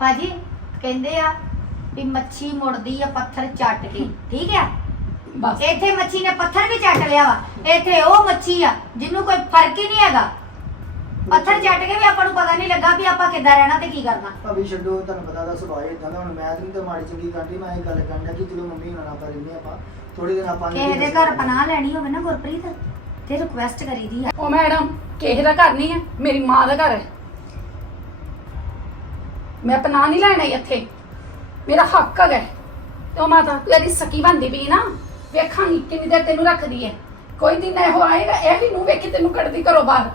ਭਾਜੀ ਕਹਿੰਦੇ ਆ ਵੀ ਮੱਛੀ ਮੁੜਦੀ ਆ ਪੱਥਰ ਚੱਟ ਕੇ ਠੀਕ ਆ? ਬਸ। ਇੱਥੇ ਮੱਛੀ ਨੇ ਪੱਥਰ ਵੀ ਚੱਟ ਲਿਆ ਵਾ। ਇੱਥੇ ਉਹ ਮੱਛੀ ਆ ਜਿਹਨੂੰ ਕੋਈ ਫ਼ਰਕ ਹੀ ਨਹੀਂ ਹੈਗਾ। ਪੱਥਰ ਚੱਟ ਕੇ ਵੀ ਆਪਾਂ ਨੂੰ ਪਤਾ ਨਹੀਂ ਲੱਗਾ ਵੀ ਆਪਾਂ ਕਿੱਦਾਂ ਰਹਿਣਾ ਤੇ ਕੀ ਕਰਨਾ। ਭਾਬੀ ਛੱਡੋ ਤੁਹਾਨੂੰ ਪਤਾ ਦਾ ਸੁਭਾਅ ਇਦਾਂ ਦਾ ਹੁਣ ਮੈਂ ਤਾਂ ਨਹੀਂ ਤਾਂ ਮਾੜੀ ਚੰਗੀ ਕਰਦੀ ਮੈਂ ਇਹ ਗੱਲ ਕਰਨਾ ਕਿ ਜਦੋਂ ਮੰਮੀ ਹੋਣਾ ਆਪਾਂ ਰਹਿੰਦੇ ਆਪਾਂ। ਥੋੜੇ ਦਿਨ ਆਪਾਂ ਕਿਸੇ ਦੇ ਘਰ ਪਨਾਹ ਲੈਣੀ ਹੋਵੇ ਨਾ ਗੁਰਪ੍ਰੀਤ ਤੇ ਰਿਕੁਐਸਟ ਕਰੀਦੀ ਆ। ਉਹ ਮੈਡਮ ਕਿਸੇ ਦਾ ਘਰ ਨਹੀਂ ਹੈ ਮੇਰੀ ਮਾਂ ਦਾ ਘਰ ਹੈ। ਮੈਂ ਪਨਾਹ ਨਹੀਂ ਲੈਣਾ ਇੱਥੇ। ਮੇਰਾ ਹੱਕ ਹੈਗਾ। ਤੇ ਉਹ ਮਾਤਾ ਤੂੰ ਇਹਦੀ ਸਕੀ ਬੰਦੀ ਪਈ ਨਾ ਵੇਖਾਂਗੀ ਕਿੰਨੀ ਦੇਰ ਤੈਨੂੰ ਰੱਖਦੀ ਹੈ ਕੋਈ ਦਿਨ ਇਹੋ ਆਏਗਾ ਇਹ ਵੀ ਨੂੰ ਵੇਖੀ ਤੈਨੂੰ ਕੱਢਦੀ ਘਰੋਂ ਬਾਹਰ।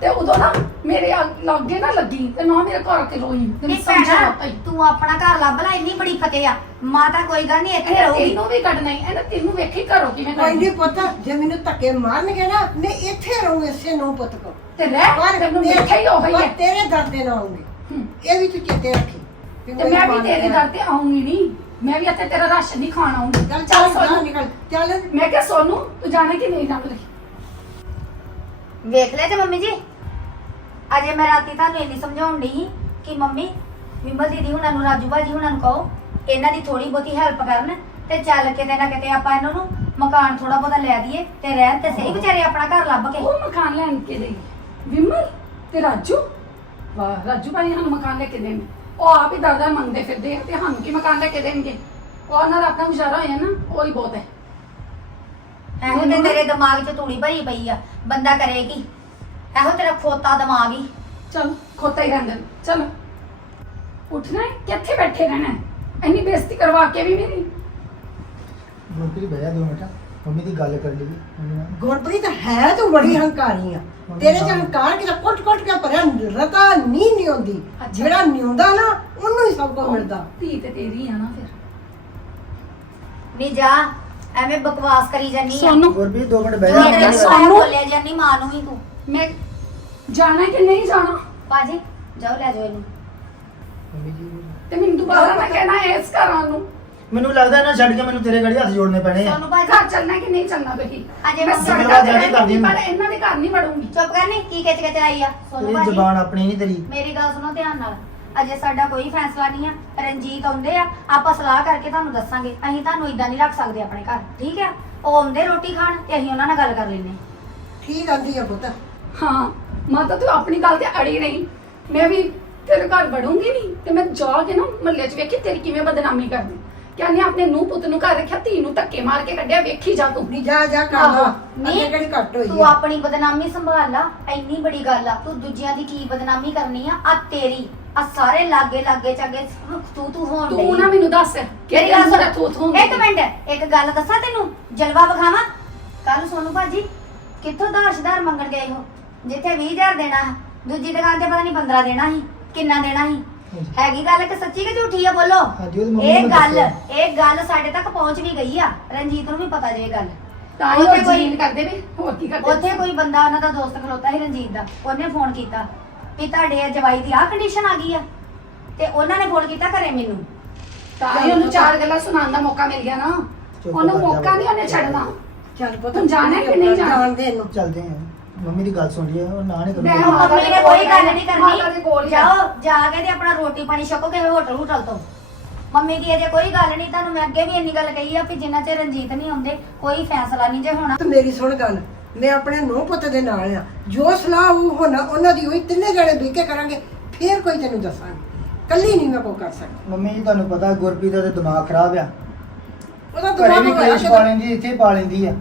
ਤੇ ਉਦੋਂ ਨਾ ਮੇਰੇ ਲਾਗੇ ਨਾ ਲੱਗੀ ਤੇ ਨਾ ਮੇਰੇ ਘਰ ਕੇ ਰੋਈ। ਤੈਨੂੰ ਨਹੀਂ ਸਮਝਾ ਭੈਣਾ ਤੂੰ ਆਪਣਾ ਘਰ ਲੱਭ ਲੈ ਇੰਨੀ ਬੜੀ ਫਤਿਹ ਆ। ਮਾਤਾ ਕੋਈ ਗੱਲ ਨਹੀਂ ਇੱਥੇ ਰਹੂਗੀ। ਤੈਨੂੰ ਵੀ ਕੱਢਣਾ ਹੀ ਇਹਨੇ ਤੈਨੂੰ ਵੇਖੀ ਘਰੋਂ ਕਿਵੇਂ ਕੋਈ ਨਹੀਂ ਕੱਢਣੀ। ਪੁੱਤ ਜੇ ਮੈਨੂੰ ਧੱਕੇ ਮਾਰਨਗੇ ਨਾ ਮੈਂ ਇੱਥੇ ਰਹੂੰ ਇਸੇ ਨੂੰ ਪੁੱਤ ਕੋ ਤੇ ਰਹਿ ਤੈਨੂੰ ਵੇਖਿਆ ਹੀ ਉਹੀ ਹੈ ਤੇਰੇ ਦਰ ਦੇ ਨਾ ਆਉਂਗੇ। ਇਹ ਵੀ ਤੂੰ ਚੇਤੇ ਰੱਖੀ ਵੀ ਤੇ ਮੈਂ ਵੀ ਤੇਰੇ। ਦਰ ਤੇ ਆਉਂਗੀ ਨਹੀਂ। ਮੈਂ ਵੀ ਇੱਥੇ ਤੇਰਾ ਰਾਸ਼ਨ ਨਹੀਂ ਖਾਣ ਆਉਂਗੀ ਚੱਲ ਚੱਲ ਸੋਨੂੰ। ਨਿਕਲ। ਚੱਲ। ਮੈਂ ਕਿਹਾ ਸੋਨੂੰ ਤੂੰ ਜਾਣੇ ਕਿ ਨਹੀਂ ਜਾਣਦੀ ਵੇਖ ਲਿਆ ਤੇ ਮੰਮੀ ਜੀ। ਅਜੇ ਮੈਂ ਰਾਤੀ ਤੁਹਾਨੂੰ ਇੰਨੀ ਸਮਝਾਉਣ ਡਈ ਸੀ ਕਿ ਮੰਮੀ ਵਿਮਲ ਦੀਦੀ ਹੁਣਾਂ ਨੂੰ ਰਾਜੂ ਭਾਜੀ ਹੁਣਾਂ ਨੂੰ ਕਹੋ ਇਹਨਾਂ ਦੀ ਥੋੜੀ ਬਹੁਤੀ ਹੈਲਪ ਕਰਨ ਤੇ ਚੱਲ ਕਿਤੇ ਨਾ ਕਿਤੇ ਆਪਾਂ ਇਹਨਾਂ ਨੂੰ ਮਕਾਨ ਥੋੜਾ ਬਹੁਤਾ ਲੈ ਦਈਏ ਤੇ ਰਹਿਣ ਤੇ ਸਹੀ। ਵਿਚਾਰੇ ਆਪਣਾ ਘਰ ਲੱਭ ਕੇ। ਉਹ ਮਕਾਨ ਲੈਣ ਕੇ ਦੇ ਵਿਮਲ ਤੇ ਰਾਜੂ? ਵਾਹ ਰਾਜੂ ਭਾਈ ਸਾਨੂੰ ਮਕਾਨ ਲੈ ਕੇ ਦੇਣ ਉਹ ਆਪ ਹੀ ਦਰਦਾ ਮੰਗਦੇ ਫਿਰਦੇ ਆ ਤੇ ਸਾਨੂੰ ਕੀ ਮਕਾਨ ਲੈ ਕੇ ਦੇਣਗੇ? ਉਹ ਉਹਨਾਂ ਦਾ ਆਪਣਾ ਗੁਜ਼ਾਰਾ ਹੋਇਆ ਨਾ ਉਹ ਹੀ ਬਹੁਤ ਹੈ। ਇਹੋ ਤੇ ਤੇਰੇ ਦਿਮਾਗ 'ਚ ਤੂੜੀ ਭਰੀ ਪਈ ਆ ਬੰਦਾ ਕਰੇ ਕੀ? ਇਹੋ ਤੇਰਾ ਖੋਤਾ ਦਿਮਾਗ ਹੀ। ਚਲ ਖੋਤਾ ਹੀ ਰਹਿੰਦੇ। ਚਲ ਉੱਠਣਾ ਹੈ ਕਿ ਇੱਥੇ ਬੈਠੇ ਰਹਿਣਾ ਹੈ? ਇੰਨੀ ਬੇਇੱਜ਼ਤੀ ਕਰਵਾ ਕੇ ਵੀ ਮੇਰੀ ਗੁਰਪ੍ਰੀਤ ਬਹਿ ਜਾ ਦੋ ਮਿੰਟ। ਮੰਮੀ ਦੀ ਗੱਲ ਕਰ ਲਈ ਮੰਮੀ ਨਾਲ। ਗੁਰਪ੍ਰੀਤ ਹੈ ਤੂੰ ਬੜੀ ਹੰਕਾਰੀ ਆ। ਤੇਰੇ ਚ ਹੰਕਾਰ ਕਿਤੇ ਕੁੱਟ ਕੁੱਟ ਕੇ ਭਰਿਆ ਰਤਾ ਨਹੀਂ ਨਹੀਂ ਹੁੰਦੀ ਅੱਛਾ। ਜਿਹੜਾ ਨਿਉਂਦਾ ਨਾ ਉਹਨੂੰ ਹੀ ਸਭ ਕੁਝ ਮਿਲਦਾ। ਧੀ ਤੇ ਤੇਰੀ ਆ ਨਾ ਫਿਰ। ਨਹੀਂ ਜਾ ਐਵੇਂ ਬਕਵਾਸ ਕਰੀ ਜਾਨੀ ਆ। ਸੋਨੂੰ। ਗੁਰਪ੍ਰੀਤ ਦੋ ਮਿੰਟ ਬਹਿ ਜਾ ਮੰਮੀ ਸਾਹਮਣੇ ਸੋਨੂੰ। ਬੋਲਿਆ ਜਾਨੀ ਮਾਂ ਨੂੰ ਹੀ ਤੂੰ। ਮੈਂ ਜਾਣਾ ਕਿ ਨਹੀਂ ਜਾਣਾ? ਭਾਜੀ ਜਾਓ ਲੈ ਜਾਓ ਇਹਨੂੰ। ਜੀ। ਤੇ ਮੈਨੂੰ ਦੁਬਾਰਾ ਨਾ ਕਹਿਣਾ ਇਸ ਘਰਾਂ ਨੂੰ ਮੈਨੂੰ ਲੱਗਦਾ ਨਾ ਛੱਡ ਕੇ ਮੈਨੂੰ ਤੇਰੇ ਗੜੀ ਹੱਥ ਜੋੜਨੇ ਪੈਣੇ ਆ। ਸੋਨੂੰ ਭਾਜੀ ਘਰ ਚੱਲਣਾ ਕਿ ਨਹੀਂ ਚੱਲਣਾ ਤੁਸੀਂ? ਅਜੇ ਮੈਂ ਮੈਂ ਸੜਕਾਂ ਤੇ ਨਹੀਂ ਕਰਦੀ ਪਰ ਇਹਨਾਂ ਦੇ ਘਰ ਨਹੀਂ ਵੜੂੰਗੀ। ਚੁੱਪ ਕਰ ਨੀ ਕੀ ਕਿਚ ਕਿਚ ਆਈ ਆ? ਸੋਨੂੰ ਤੇਰੀ ਭਾਜੀ ਜ਼ਬਾਨ ਆਪਣੀ ਨਹੀਂ ਤੇਰੀ। ਮੇਰੀ ਗੱਲ ਸੁਣੋ ਧਿਆਨ ਨਾਲ। ਅਜੇ ਸਾਡਾ ਕੋਈ ਫੈਸਲਾ ਨਹੀਂ ਆ। ਰਣਜੀਤ ਆਉਂਦੇ ਆ ਆਪਾਂ ਸਲਾਹ ਕਰਕੇ ਤੁਹਾਨੂੰ ਦੱਸਾਂਗੇ। ਅਸੀਂ ਤੁਹਾਨੂੰ ਇਦਾਂ ਨਹੀਂ ਰੱਖ ਸਕਦੇ ਆਪਣੇ ਘਰ ਠੀਕ ਆ? ਉਹ ਆਉਂਦੇ ਰੋਟੀ ਖਾਣ ਤੇ ਅਸੀਂ ਉਹਨਾਂ ਨਾਲ ਗੱਲ ਕਰ ਲੈਨੇ ਠੀਕ ਆਂਦੀ ਆ ਪੁੱਤ? ਹਾਂ ਮਾਤਾ ਤੂੰ ਆਪਣੀ ਗੱਲ ਤੇ ਅੜੀ ਨਹੀਂ। ਮੈਂ ਵੀ ਤੇਰੇ ਘਰ ਵੜੂੰਗੀ ਨਹੀਂ ਤੇ ਮੈਂ ਜਾ ਕੇ ਨਾ ਮੱਲੇ 'ਚ ਵੇਖੀ ਤੇਰੀ ਕਿਵੇਂ ਬਦਨਾਮੀ ਕਰਦੀ ਕਹਿੰਦੇ ਆਪਣੇ ਨੂੰ ਪੁੱਤ ਨੂੰ ਘਰ ਰੱਖਿਆ ਧੀ ਨੂੰ ਧੱਕੇ ਮਾਰ ਕੇ ਕੱਢਿਆ ਵੇਖੀ ਜਾ ਤੂੰ। ਨਹੀਂ ਜਾ ਜਾ ਕਰ ਆਹੋ, ਨਹੀਂ, ਅੱਗੇ ਕਿਹੜੀ ਘੱਟ ਹੋਈ ਤੂੰ ਆ? ਆਪਣੀ ਬਦਨਾਮੀ ਸੰਭਾਲ ਲਾ ਇੰਨੀ ਬੜੀ ਗੱਲ ਆ। ਤੂੰ ਦੂਜਿਆਂ ਦੀ ਕੀ ਬਦਨਾਮੀ ਕਰਨੀ ਆ? ਆ ਤੇਰੀ ਆ ਸਾਰੇ ਲਾਗੇ ਲਾਗੇ ਚਾਗੇ ਤੂੰ ਤੂੰ ਹੋਣ ਤੂੰ ਨਾ ਮੈਨੂੰ ਦੱਸ ਕਿਹੜੀ ਗੱਲ ਸੁਣ। ਥੂ ਥੂ ਇੱਕ ਮਿੰਟ ਇੱਕ ਗੱਲ ਦੱਸਾਂ ਤੈਨੂੰ? ਜਲਵਾ ਵਿਖਾਵਾਂ? ਕੱਲ ਸੋਨੂੰ ਭਾਜੀ ਕਿੱਥੋਂ ਧਾਰ ਸੁਧਾਰ ਮੰਗਣ ਗਏ ਹੋ? ਜਿੱਥੇ 20000 ਦੇਣਾ ਦੂਜੀ ਦੁਕਾਨ ਤੇ ਪਤਾ ਨਹੀਂ 15 ਦੇਣਾ ਸੀ ਕਿੰਨਾ ਦੇਣਾ ਸੀ? ਹੈਗੀ ਗੱਲ ਕਿ ਸੱਚੀ ਕਿ ਝੂਠੀ ਆ ਬੋਲੋ? ਹਾਂਜੀ, ਉਹਦੀ ਮੰਮੀ ਇਹ ਨੂੰ ਗੱਲ ਦੱਸਿਆ। ਇਹ ਗੱਲ ਸਾਡੇ ਤੱਕ ਪਹੁੰਚ ਵੀ ਗਈ ਆ। ਰਣਜੀਤ ਨੂੰ ਵੀ ਪਤਾ ਜੇ ਇਹ ਗੱਲ। ਤਾਂ ਹੀ ਉੱਥੇ ਉਹ ਕੋਈ- ਯਕੀਨ ਕਰਦੇ ਵੀ ਹੋਰ ਕੀ ਕਰਦੇ ਉੱਥੇ ਕੋਈ ਬੰਦਾ ਉਹਨਾਂ ਦਾ ਦੋਸਤ ਖਲੋਤਾ ਸੀ ਰਣਜੀਤ ਦਾ ਉਹਨੇ ਫੋਨ ਕੀਤਾ ਵੀ ਤੁਹਾਡੇ ਜਵਾਈ ਦੀ ਆਹ ਕੰਡੀਸ਼ਨ ਆ ਗਈ ਆ। ਤੇ ਉਹਨਾਂ ਨੇ ਫੋਨ ਕੀਤਾ ਘਰੇ ਮੈਨੂੰ। ਤਾਂ ਹੀ ਉਹਨੂੰ ਚਾਰ ਗੱਲਾਂ ਸੁਣਾਉਣ ਦਾ ਮੌਕਾ ਮਿਲ ਗਿਆ ਨਾ। ਉਹਨੂੰ ਮੌਕਾ ਨਹੀਂ ਉਹਨੇ ਛੱਡਣਾ। ਚੱਲ ਪੁੱਤ ਤੂੰ ਜਾਣਾ ਕਿ ਨਹੀਂ ਜਾਣਾ? ਜਾਣਦੇ ਇਹਨੂੰ ਚੱਲਦੇ ਆ ਮੰਮੀ ਦੀ ਗੱਲ ਸੁਣ ਲਈ ਉਹ ਨਾ ਨਹੀਂ ਮੈਂ ਕਰੂੰਗੀ ਮੰਮੀ ਨੇ ਕੋਈ ਗੱਲ ਨਹੀਂ ਮਾਤਾ ਦੇ ਕੋਲ ਕਰਨੀ ਹੀ ਆ। ਜਾਓ ਜਾ ਕੇ ਤੇ ਆਪਣਾ ਰੋਟੀ ਪਾਣੀ ਛਕੋ ਕਿਸੇ ਹੋਟਲ ਹੋਟਲ ਤੋਂ। ਮੰਮੀ ਦੀ ਅਜੇ ਕੋਈ ਗੱਲ ਨਹੀਂ ਤੁਹਾਨੂੰ ਮੈਂ ਅੱਗੇ ਵੀ ਇੰਨੀ ਗੱਲ ਕਹੀ ਆ ਵੀ ਜਿੰਨਾ ਚਿਰ ਰਣਜੀਤ ਨਹੀਂ ਆਉਂਦੇ ਕੋਈ ਫੈਸਲਾ ਨਹੀਂ ਜੇ ਹੋਣਾ। ਤੇ ਮੇਰੀ ਸੁਣ ਗੱਲ ਮੈਂ ਆਪਣੇ ਨੂੰਹ ਪੁੱਤ ਦੇ ਨਾਲ ਆ। ਜੋ ਸਲਾਹ ਉਹ ਹੋਣਾ ਉਹਨਾਂ ਦੀ ਹੋਈ ਤਿੰਨੇ ਜਣੇ ਬਹਿ ਕੇ ਕਰਾਂਗੇ ਫੇਰ ਕੋਈ ਤੈਨੂੰ ਦੱਸਾਂਗੇ। ਕੱਲੀ ਨਹੀਂ ਮੈਂ ਕੋ ਕਰ ਸਕਦੀ। ਮੰਮੀ ਜੀ ਤੁਹਾਨੂੰ ਪਤਾ ਗੁਰਪ੍ਰੀਤ ਦਾ ਤੇ ਦਿਮਾਗ ਖਰਾਬ ਆ। ਉਹਦਾ ਘਰੇ ਵੀ ਦਿਮਾਗ ਹੋਇਆ ਕਲੇਸ਼ ਪਾ ਲੈਂਦੀ ਇੱਥੇ ਪਾ ਲੈਂਦੀ ਆ।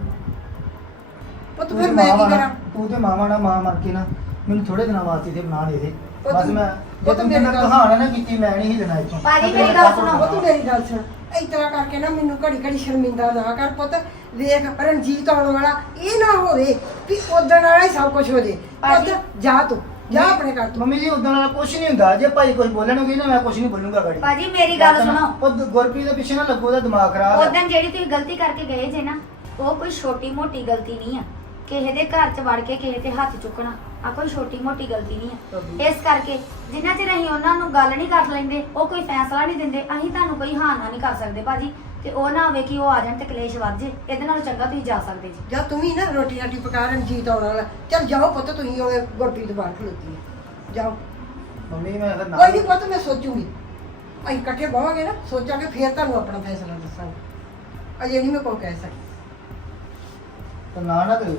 ਪੁੱਤ ਫਿਰ ਮੈਂ ਕੀ ਵਾ ਨਾ, ਕਰਾਂ? ਤੂੰ ਤੇ ਮਾਵਾ ਨਾ ਮਾਂ ਮਰ ਕੇ ਨਾ ਮੈਨੂੰ ਥੋੜੇ ਦਿਨਾਂ ਵਾਸਤੇ ਤੇ ਬਣਾ ਦੇ ਦੇ। ਬਸ ਮੈਂ ਜੇ ਤੂੰ ਤੂੰ ਮੇਰੀ ਮੇਰਾ ਗੱਲ- ਕਹਾਣਾ ਨਾ ਕੀਤੀ ਮੈਂ ਨਹੀਂ ਹਿੱਲਣਾ ਇੱਥੋਂ। ਭਾਜੀ, ਮੇਰੀ ਗੱਲ ਸੁਣੋ, ਉਹ ਤੂੰ ਮੇਰੀ ਗੱਲ ਸੁਣ। ਇਸ ਤਰ੍ਹਾਂ ਕਰਕੇ ਨਾ ਮੈਨੂੰ ਘੜੀ ਘੜੀ ਸ਼ਰਮਿੰਦਾ ਨਾ ਕਰ ਪੁੱਤ। ਵੇਖ ਰਣਜੀਤ ਆਉਣ ਵਾਲਾ ਇਹ ਨਾ ਹੋਵੇ ਵੀ ਉਦਣ ਵਾਲਾ ਹੀ ਸਭ ਕੁਝ ਹੋ ਜੇ। ਭਾਜੀ। ਪੁੱਤ ਜਾ ਤੂੰ ਜਾ ਆਪਣੇ ਘਰ ਤੂੰ। ਮੰਮੀ ਜੀ ਉਦੋਂ ਨਾਲ ਕੁਝ ਨਹੀਂ ਹੁੰਦਾ। ਜੇ ਭਾਈ ਕੁਝ ਬੋਲਣਗੇ ਨਾ ਮੈਂ ਕੁਝ ਨਹੀਂ ਬੋਲੂੰਗਾ ਗਾੜੀ ਭਾਜੀ ਮੇਰੀ ਗੱਲ ਸੁਣੋ। ਉਹ ਗੁਰਪ੍ਰੀਤ ਦੇ ਪਿੱਛੇ ਨਾ ਲੱਗੋ ਉਹਦਾ ਦਿਮਾਗ ਖਰਾਬ ਉਦੋਂ ਜਿਹੜੀ ਤੁਸੀਂ ਗਲਤੀ ਕਰਕੇ ਗਏ ਜੇ ਨਾ ਉਹ ਕੋਈ ਛੋਟੀ ਮੋਟੀ ਗਲਤੀ ਨਹੀਂ ਆ। ਕਿਸੇ ਦੇ ਘਰ 'ਚ ਵੜ ਕੇ ਕਿਸੇ ਤੇ ਹੱਥ ਚੁੱਕਣਾ ਆ ਕੋਈ ਛੋਟੀ ਮੋਟੀ ਗਲਤੀ ਨਹੀਂ ਆ ਇਸ ਕਰਕੇ ਜਿੰਨਾ ਚਿਰ ਅਸੀਂ ਉਹਨਾਂ ਨੂੰ ਗੱਲ ਨਹੀਂ ਕਰ ਲੈਂਦੇ ਉਹ ਕੋਈ ਫੈਸਲਾ ਨਹੀਂ ਦਿੰਦੇ ਅਸੀਂ ਤੁਹਾਨੂੰ ਕੋਈ ਹਾਂ ਨਾ ਨਹੀਂ ਕਰ ਸਕਦੇ ਭਾਜੀ। ਤੇ ਉਹ ਨਾ ਹੋਵੇ ਕਿ ਉਹ ਆ ਜਾਣ ਤੇ ਕਲੇਸ਼ ਵੱਧ ਜੇ ਇਹਦੇ ਨਾਲੋਂ ਚੰਗਾ ਤੁਸੀਂ ਜਾ ਸਕਦੇ ਜੀ। ਜਾ ਤੂੰ ਵੀ ਨਾ ਰੋਟੀ ਰਾਟੀ ਪਕਾ ਰਣਜੀਤ ਆਉਣ ਵਾਲਾ। ਚੱਲ ਜਾਓ ਪੁੱਤ ਤੁਸੀਂ ਉਹ ਗੋਪੀ ਤੋਂ ਬਾਹਰ ਖਲੋਤੀ ਹੈ। ਜਾਓ। ਮੰਮੀ ਮੈਂ ਫਿਰ ਕੋਈ ਨਾ ਨਹੀਂ ਪੁੱਤ ਮੈਂ ਸੋਚੂਗੀ। ਅਸੀਂ ਇਕੱਠੇ ਬਹਾਂਗੇ ਨਾ ਸੋਚਾਂਗੇ ਫਿਰ ਤੁਹਾਨੂੰ ਆਪਣਾ ਫੈਸਲਾ ਦੱਸਾਂਗੇ। ਅਜੇ ਨਹੀਂ ਮੈਂ ਕੋਈ ਕਹਿ ਸਕਦੀ। ਤਾਂ ਨਾ ਨਾ ਕਰਿਓ।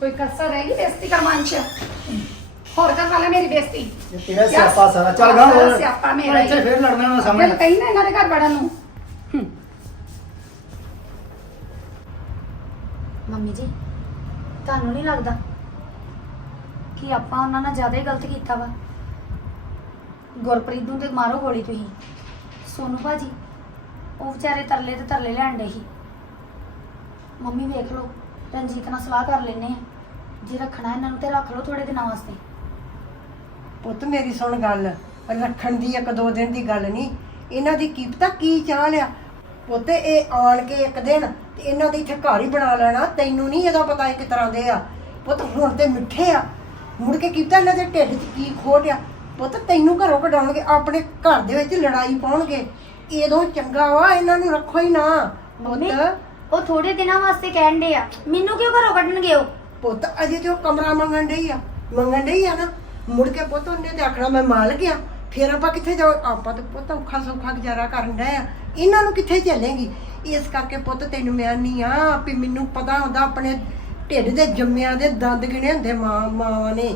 ਕੋਈ ਕਸਰ ਰਹਿ ਗਈ ਬੇਇੱਜ਼ਤੀ ਕਰਵਾਉਣ ਚ? ਹੋਰ ਕਰ ਵਾਲਾ ਮੇਰੀ ਬੇਇੱਜ਼ਤੀ। ਇਹ ਤੇਰਾ ਸਿਆਪਾ ਸਾਰਾ। ਚੱਲ ਗਾ ਸਾਰਾ ਸਿਆਪਾ ਮੇਰਾ ਹੀ। ਇੱਥੇ ਫੇਰ ਲੜਨਾ ਨਾ ਸਾਹਮਣੇ। ਕਹੀ ਨਾ ਇਹਨਾਂ ਦੇ ਘਰ ਵੜਨ ਨੂੰ। ਮੰਮੀ ਜੀ ਤੁਹਾਨੂੰ ਨਹੀਂ ਲੱਗਦਾ ਕਿ ਆਪਾਂ ਉਹਨਾਂ ਨਾਲ ਜ਼ਿਆਦਾ ਹੀ ਗਲਤ ਕੀਤਾ ਵਾ? ਗੁਰਪ੍ਰੀਤ ਨੂੰ ਤੇ ਮਾਰੋ ਗੋਲੀ ਤੁਸੀਂ। ਸੋਨੂ ਭਾਜੀ ਉਹ ਵਿਚਾਰੇ ਤਰਲੇ ਤੇ ਤਰਲੇ ਲੈਣ ਡੇ ਸੀ। ਮੰਮੀ ਵੇਖ ਲਓ ਰਣਜੀਤ ਨਾਲ ਸਲਾਹ ਕਰ ਲੈਨੇ ਆ। ਜੇ ਰੱਖਣਾ ਇਹਨਾਂ ਨੂੰ ਤੇ ਰੱਖ ਲਓ ਥੋੜੇ ਦਿਨਾਂ ਵਾਸਤੇ। ਪੁੱਤ ਮੇਰੀ ਸੁਣ ਗੱਲ। ਰੱਖਣ ਦੀ ਇੱਕ ਦੋ ਦਿਨ ਦੀ ਗੱਲ ਨਹੀਂ। ਇਹਨਾਂ ਦੀ ਕੀ ਪਤਾ ਕੀ ਚਾਹ ਲਿਆ? ਪੁੱਤ ਇਹ ਆਣ ਕੇ ਇੱਕ ਦਿਨ ਤੇ ਇਹਨਾਂ ਦੇ ਇੱਥੇ ਘਰ ਹੀ ਬਣਾ ਲੈਣਾ। ਤੈਨੂੰ ਨਹੀਂ ਇਹਦਾ ਪਤਾ ਇਹ ਤਰ੍ਹਾਂ ਦੇ ਆ। ਪੁੱਤ ਹੁਣ ਤੇ ਮਿੱਠੇ ਆ। ਮੁੜ ਕੇ ਕੀਤਾ ਇਹਨਾਂ ਦੇ ਢਿੱਡ 'ਚ ਕੀ ਖੋਟ ਆ। ਪੁੱਤ ਤੈਨੂੰ ਘਰੋਂ ਕਢਾਉਣਗੇ ਆਪਣੇ ਘਰ ਦੇ ਵਿੱਚ ਲੜਾਈ ਪਾਉਣਗੇ। ਇਹਦੋਂ ਚੰਗਾ ਵਾ ਇਹਨਾਂ ਨੂੰ ਰੱਖੋ ਹੀ ਨਾ। ਮੰਮੀ ਪੁੱਤ। ਉਹ ਥੋੜੇ ਦਿਨਾਂ ਵਾਸਤੇ ਕਹਿਣ ਡੇ ਆ। ਮੈਨੂੰ ਕਿਉਂ ਘਰੋਂ ਕੱਢਣਗੇ ਉਹ? ਪੁੱਤ ਅਜੇ ਤੇ ਉਹ ਕਮਰਾ ਮੰਗਣ ਡਈ ਆ। ਮੰਗਣ ਡਈ ਆ ਨਾ। ਮੁੜ ਕੇ ਪੁੱਤ ਉਹਨੇ ਤੇ ਆਖਣਾ ਮੈਂ ਮਾਲ ਗਿਆ ਫਿਰ ਆਪਾਂ ਕਿੱਥੇ ਜਾਓ ਆਪਾਂ ਤੇ ਪੁੱਤ ਔਖਾ ਸੌਖਾ ਗੁਜ਼ਾਰਾ ਕਰਨ ਡਏ ਆ। ਇਹਨਾਂ ਨੂੰ ਕਿੱਥੇ ਚੱਲੇਗੀ? ਇਸ ਕਰਕੇ ਪੁੱਤ ਤੈਨੂੰ ਮੈਂ ਨਹੀਂ ਆ ਵੀ ਮੈਨੂੰ ਪਤਾ ਹੁੰਦਾ ਆਪਣੇ ਢਿੱਡ ਦੇ ਜੰਮਿਆਂ ਦੇ ਦੰਦ ਗਿਣੇ ਹੁੰਦੇ ਮਾਂ ਮਾਵਾਂ ਨੇ।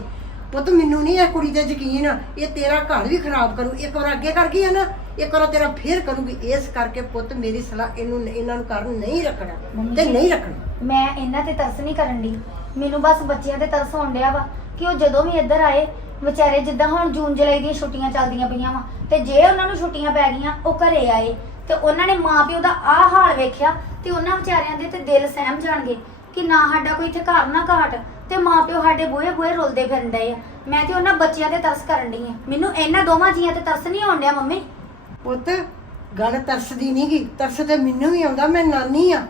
ਪੁੱਤ ਮੈਨੂੰ ਨਹੀਂ ਇਹ ਕੁੜੀ ਤੇ ਯਕੀਨ। ਇਹ ਤੇਰਾ ਘਰ ਵੀ ਖਰਾਬ ਕਰੂ। ਇੱਕ ਵਾਰ ਅੱਗੇ ਕਰ ਗਈ ਆ ਨਾ ਇੱਕ ਵਾਰ ਤੇਰਾ ਫੇਰ ਕਰੂਗੀ। ਇਸ ਕਰਕੇ ਪੁੱਤ ਮੇਰੀ ਸਲਾਹ ਇਹਨੂੰ ਇਹਨਾਂ ਨੂੰ ਕਰਨ ਨਹੀਂ ਰੱਖਣਾ ਤੇ। ਨਹੀਂ ਰੱਖਣਾ। ਮੈਂ ਇਹਨਾਂ ਤੇ ਤਰਸ ਨਹੀਂ ਕਰਨ ਦੀ ਮੈਨੂੰ ਬਸ ਬੱਚਿਆਂ ਤੇ ਤਰਸ ਆਉਣ ਡਿਆ ਵਾ ਕਿ ਉਹ ਜਦੋਂ ਵੀ ਇੱਧਰ ਆਏ, ਵਿਚਾਰੇ ਜਿੱਦਾਂ ਹੁਣ ਜੂਨ ਜੁਲਾਈ ਦੀਆਂ ਛੁੱਟੀਆਂ ਚੱਲਦੀਆਂ ਪਈਆਂ ਵਾ, ਤੇ ਜੇ ਉਹਨਾਂ ਨੂੰ ਛੁੱਟੀਆਂ ਪੈ ਗਈਆਂ, ਉਹ ਘਰੇ ਆਏ। ਤੇ ਉਹਨਾਂ ਨੇ ਮਾਂ ਪਿਓ ਦਾ ਆਹ ਹਾਲ ਵੇਖਿਆ ਤੇ ਉਹਨਾਂ ਵਿਚਾਰਿਆਂ ਦੇ ਤੇ ਦਿਲ ਸਹਿਮ ਜਾਣਗੇ ਕਿ ਨਾ ਸਾਡਾ ਕੋਈ ਇੱਥੇ ਘਰ ਨਾ ਘਾਟ ਤੇ ਮਾਂ ਪਿਓ ਸਾਡੇ ਬੂਹੇ ਬੂਹੇ ਰੁਲਦੇ ਫਿਰਦੇ ਆ। ਮੈਂ ਤੇ ਉਹਨਾਂ ਬੱਚਿਆਂ ਤੇ ਤਰਸ ਕਰਨ ਡਈ ਆ। ਮੈਨੂੰ ਇਹਨਾਂ ਦੋਵਾਂ ਜੀਆਂ ਤੇ ਤਰਸ ਨਹੀਂ ਆਉਣ ਡਿਆ ਮੰਮੀ। ਪੁੱਤ, ਗੱਲ ਤਰਸਦੀ ਨਹੀਂ ਗੀ ਤਰਸ ਤੇ ਮੈਨੂੰ ਵੀ ਆਉਂਦਾ, ਮੈਂ ਨਾਨੀ ਆ।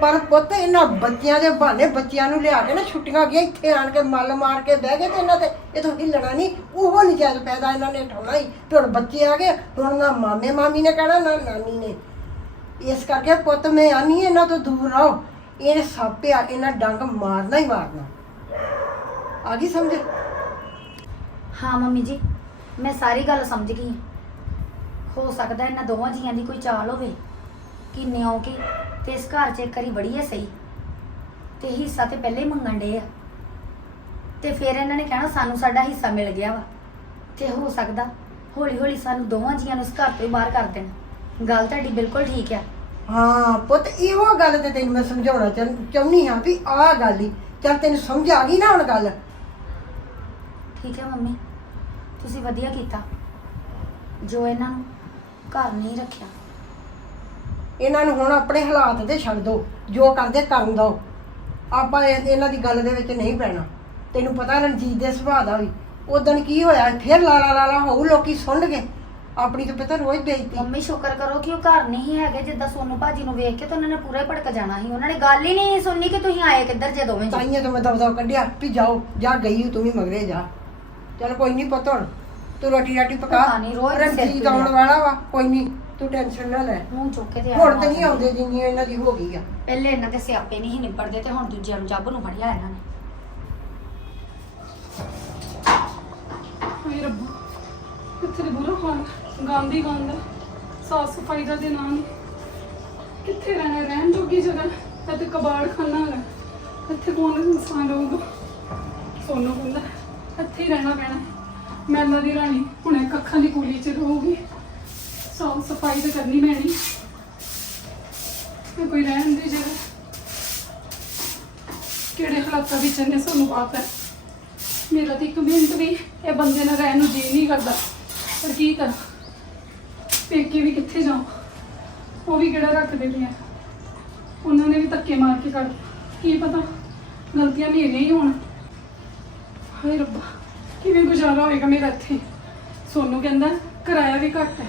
ਪਰ ਪੁੱਤ, ਇਹਨਾਂ ਬੱਚਿਆਂ ਦੇ ਬਹਾਨੇ ਬੱਚਿਆਂ ਨੂੰ ਲਿਆ ਕੇ ਨਾ ਛੁੱਟੀਆਂ ਗਿਆ ਇੱਥੇ ਆਣ ਕੇ ਮੱਲ ਮਾਰ ਕੇ ਬਹਿ ਗਏ ਤੇ ਇਹਨਾਂ ਤੇ। ਇਹ ਹਿੱਲਣਾ ਨਹੀਂ, ਉਹ ਨਜਾਇਜ਼ ਪੈਦਾ ਇਹਨਾਂ ਨੇ ਠਾਉਣਾ ਹੀ। ਤੇ ਹੁਣ ਬੱਚੇ ਆ ਗਏ, ਹੁਣ ਨਾ ਮਾਮੇ, ਮਾਮੀ ਨੇ ਕਹਿਣਾ, ਨਾ ਨਾਨੀ ਨੇ। ਇਸ ਕਰਕੇ ਪੁੱਤ, ਮੈਂ ਆਨੀ ਇਹਨਾਂ ਤੋਂ ਦੂਰ ਰਹੋ। ਇਹਨੇ ਸੱਪ ਆ ਇਹਨਾਂ ਡੰਗ ਮਾਰਨਾ ਹੀ ਮਾਰਨਾ। ਆ ਗਈ ਸਮਝ? ਹਾਂ, ਮੰਮੀ ਜੀ, ਮੈਂ ਸਾਰੀ ਗੱਲ ਸਮਝ ਗਈ। ਹੋ ਸਕਦਾ ਇਹਨਾਂ ਦੋਵਾਂ ਜੀਆਂ ਦੀ ਕੋਈ ਚਾਲ ਹੋਵੇ। ਕਿ ਨਿਉ ਕੇ ਤੇ ਇਸ ਘਰ 'ਚ ਇੱਕ ਵਾਰੀ ਵੜੀਏ ਸਹੀ। ਤੇ ਹਿੱਸਾ ਤੇ ਪਹਿਲੇ ਹੀ ਮੰਗਣ ਡੇ ਆ। ਤੇ ਫਿਰ ਇਹਨਾਂ ਨੇ ਕਹਿਣਾ ਸਾਨੂੰ ਸਾਡਾ ਹਿੱਸਾ ਮਿਲ ਗਿਆ ਵਾ। ਤੇ ਹੋ ਸਕਦਾ ਹੌਲੀ ਹੌਲੀ ਸਾਨੂੰ ਦੋਵਾਂ ਜੀਆਂ ਨੂੰ ਇਸ ਘਰ ਤੋਂ ਹੀ ਬਾਹਰ ਕਰ ਦੇਣ। ਗੱਲ ਤੁਹਾਡੀ ਬਿਲਕੁਲ ਠੀਕ ਆ। ਹਾਂ ਪੁੱਤ ਇਹੋ ਗੱਲ ਤੇ ਤੈਨੂੰ ਮੈਂ ਸਮਝਾਉਣਾ ਚਾਹੁੰ- ਚਾਹੁੰਦੀ ਹਾਂ ਵੀ ਆਹ ਗੱਲ ਹੀ। ਚੱਲ ਤੈਨੂੰ ਸਮਝ ਆ ਗਈ ਨਾ ਹੁਣ ਗੱਲ? ਠੀਕ ਹੈ ਮੰਮੀ। ਤੁਸੀਂ ਵਧੀਆ ਕੀਤਾ। ਜੋ ਇਹਨਾਂ ਨੂੰ ਘਰ ਨਹੀਂ ਰੱਖਿਆ। ਇਹਨਾਂ ਨੂੰ ਹੁਣ ਆਪਣੇ ਹਾਲਾਤ ਤੇ ਛੱਡ ਦੋ ਜੋ ਕਰਦੇ ਕਰਨ ਦੋ। ਆਪਾਂ ਇਹ- ਇਹਨਾਂ ਦੀ ਗੱਲ ਦੇ ਵਿੱਚ ਨਹੀਂ ਪੈਣਾ। ਤੈਨੂੰ ਪਤਾ ਰਣਜੀਤ ਦੇ ਸੁਭਾਅ ਦਾ ਵੀ। ਉਦੋਂ ਕੀ ਹੋਇਆ? ਫਿਰ ਲਾਲਾ ਲਾਲਾ ਹੋਊ ਲੋਕੀ ਸੁਣ ਗਏ। ਆਪਣੀ ਤਾਂ ਪਤਾ ਰੋਜ਼ ਬੇਇੱਜ਼ਤੀ। ਮੰਮੀ ਸ਼ੁਕਰ ਕਰੋ ਕਿ ਉਹ ਘਰ ਨਹੀਂ ਹੈਗੇ। ਜਿੱਦਾਂ ਸੋਨੂ ਭਾਜੀ ਨੂੰ ਵੇਖ ਕੇ ਤਾਂ ਉਹਨਾਂ ਨੇ ਪੂਰਾ ਹੀ ਭੜਕ ਜਾਣਾ ਸੀ। ਉਹਨਾਂ ਨੇ ਗੱਲ ਹੀ ਨਹੀਂ ਸੁਣਨੀ ਕਿ ਤੁਸੀਂ ਆਏ ਕਿੱਧਰ ਜੇ ਦੋਵੇਂ ਜੀ। ਤਾਈਆਂ ਤੋਂ ਮੈਂ ਦਬਦਬ ਕੱਢਿਆ ਵੀ ਜਾਓ ਜਾ ਗਈ ਤੂੰ ਵੀ ਮਗਰੇ ਜਾ। ਚੱਲ ਕੋਈ ਨਹੀਂ ਪੁੱਤ ਹੁਣ ਤੂੰ ਰੋਟੀ ਰਾਟੀ ਪਕਾ। ਪਤਾ ਨੀ, ਰੋਜ਼ ਸਿਰ ਰਣਜੀਤ ਪੀੜ ਆਉਣ ਆ। ਵਾਲਾ ਵਾ ਕੋਈ ਨਹੀਂ। ਤੂੰ ਟੈਨਸ਼ਨ ਨਾ ਲੈ। ਮੂੰਹ ਚੁੱਕ ਕੇ ਤੇ ਹੁਣ ਤੇ ਨਹੀਂ ਆਉਂਦੇ ਜਿੰਨੀ ਇਹਨਾਂ ਦੀ ਹੋ ਗਈ ਆ। ਪਹਿਲੇ ਇਹਨਾਂ ਦੇ ਸਿਆਪੇ ਨਹੀਂ ਸੀ ਨਿਬੜਦੇ ਤੇ ਹੁਣ ਦੂਜਿਆਂ ਨੂੰ ਜੱਬ ਨੂੰ ਫੜਿਆ ਇਹਨਾਂ ਨੇ। ਹਾਏ ਰੱਬਾ ਕਿੱਥੇ ਦੇ ਬੁਰਾ ਹਾਲ? ਗਾਂਦੀ ਗਾਂਦਾ ਸਾਫ਼ ਸਫ਼ਾਈ ਦਾ ਦੇ ਨਾਂ। ਨਹੀਂ ਕਿੱਥੇ ਰਹਿਣਾ ਰਹਿਣ ਜੋਗੀ ਜਗ੍ਹਾ ਤੇ ਕਬਾੜ ਖਾਨਾ ਹੈਗਾ ਇੱਥੇ ਕੌਣ ਇਨਸਾਨ ਰਹੂਗਾ ਸੋਨੂੰ ਕਹਿੰਦਾ ਇੱਥੇ ਹੀ ਰਹਿਣਾ ਪੈਣਾ ਮੈਲਾ ਦੀ ਰਾਣੀ ਹੁਣੇ ਕੱਖਾਂ ਦੀ ਕੂਲੀ ਚ ਰਹੂਗੀ। ਸਾਫ਼ ਸਫ਼ਾਈ ਤਾਂ ਕਰਨੀ ਪੈਣੀ। ਤੇ ਕੋਈ ਰਹਿਣ ਦੀ ਜਗ੍ਹਾ। ਕਿਹੜੇ ਹਾਲਾਤਾਂ ਵਿੱਚ ਇਹਨੇ ਸਾਨੂੰ ਪਾਤਾ ਹੈ ਮੇਰਾ ਤਾਂ ਇੱਕ ਮਿੰਟ ਵੀ ਇਹ ਬੰਦੇ ਨਾਲ ਰਹਿਣ ਨੂੰ ਜੀ ਨਹੀਂ ਕਰਦਾ। ਪਰ ਕੀ ਕਰਾਂ? ਪੇਕੇ ਵੀ ਕਿੱਥੇ ਜਾਵਾਂ? ਉਹ ਵੀ ਕਿਹੜਾ ਰੱਖਦੇ ਪਏ ਆ? ਉਹਨਾਂ ਨੇ ਵੀ ਧੱਕੇ ਮਾਰ ਕੇ ਕੱਢ ਕੀ ਪਤਾ? ਗਲਤੀਆਂ ਮੇਰੀਆਂ ਹੀ ਹੋਣ। ਹਾਏ ਰੱਬਾ, ਕਿਵੇਂ ਗੁਜ਼ਾਰਾ ਹੋਏਗਾ ਮੇਰਾ ਇੱਥੇ? ਸੋਨੂੰ ਕਹਿੰਦਾ, ਕਿਰਾਇਆ ਵੀ ਘੱਟ ਹੈ।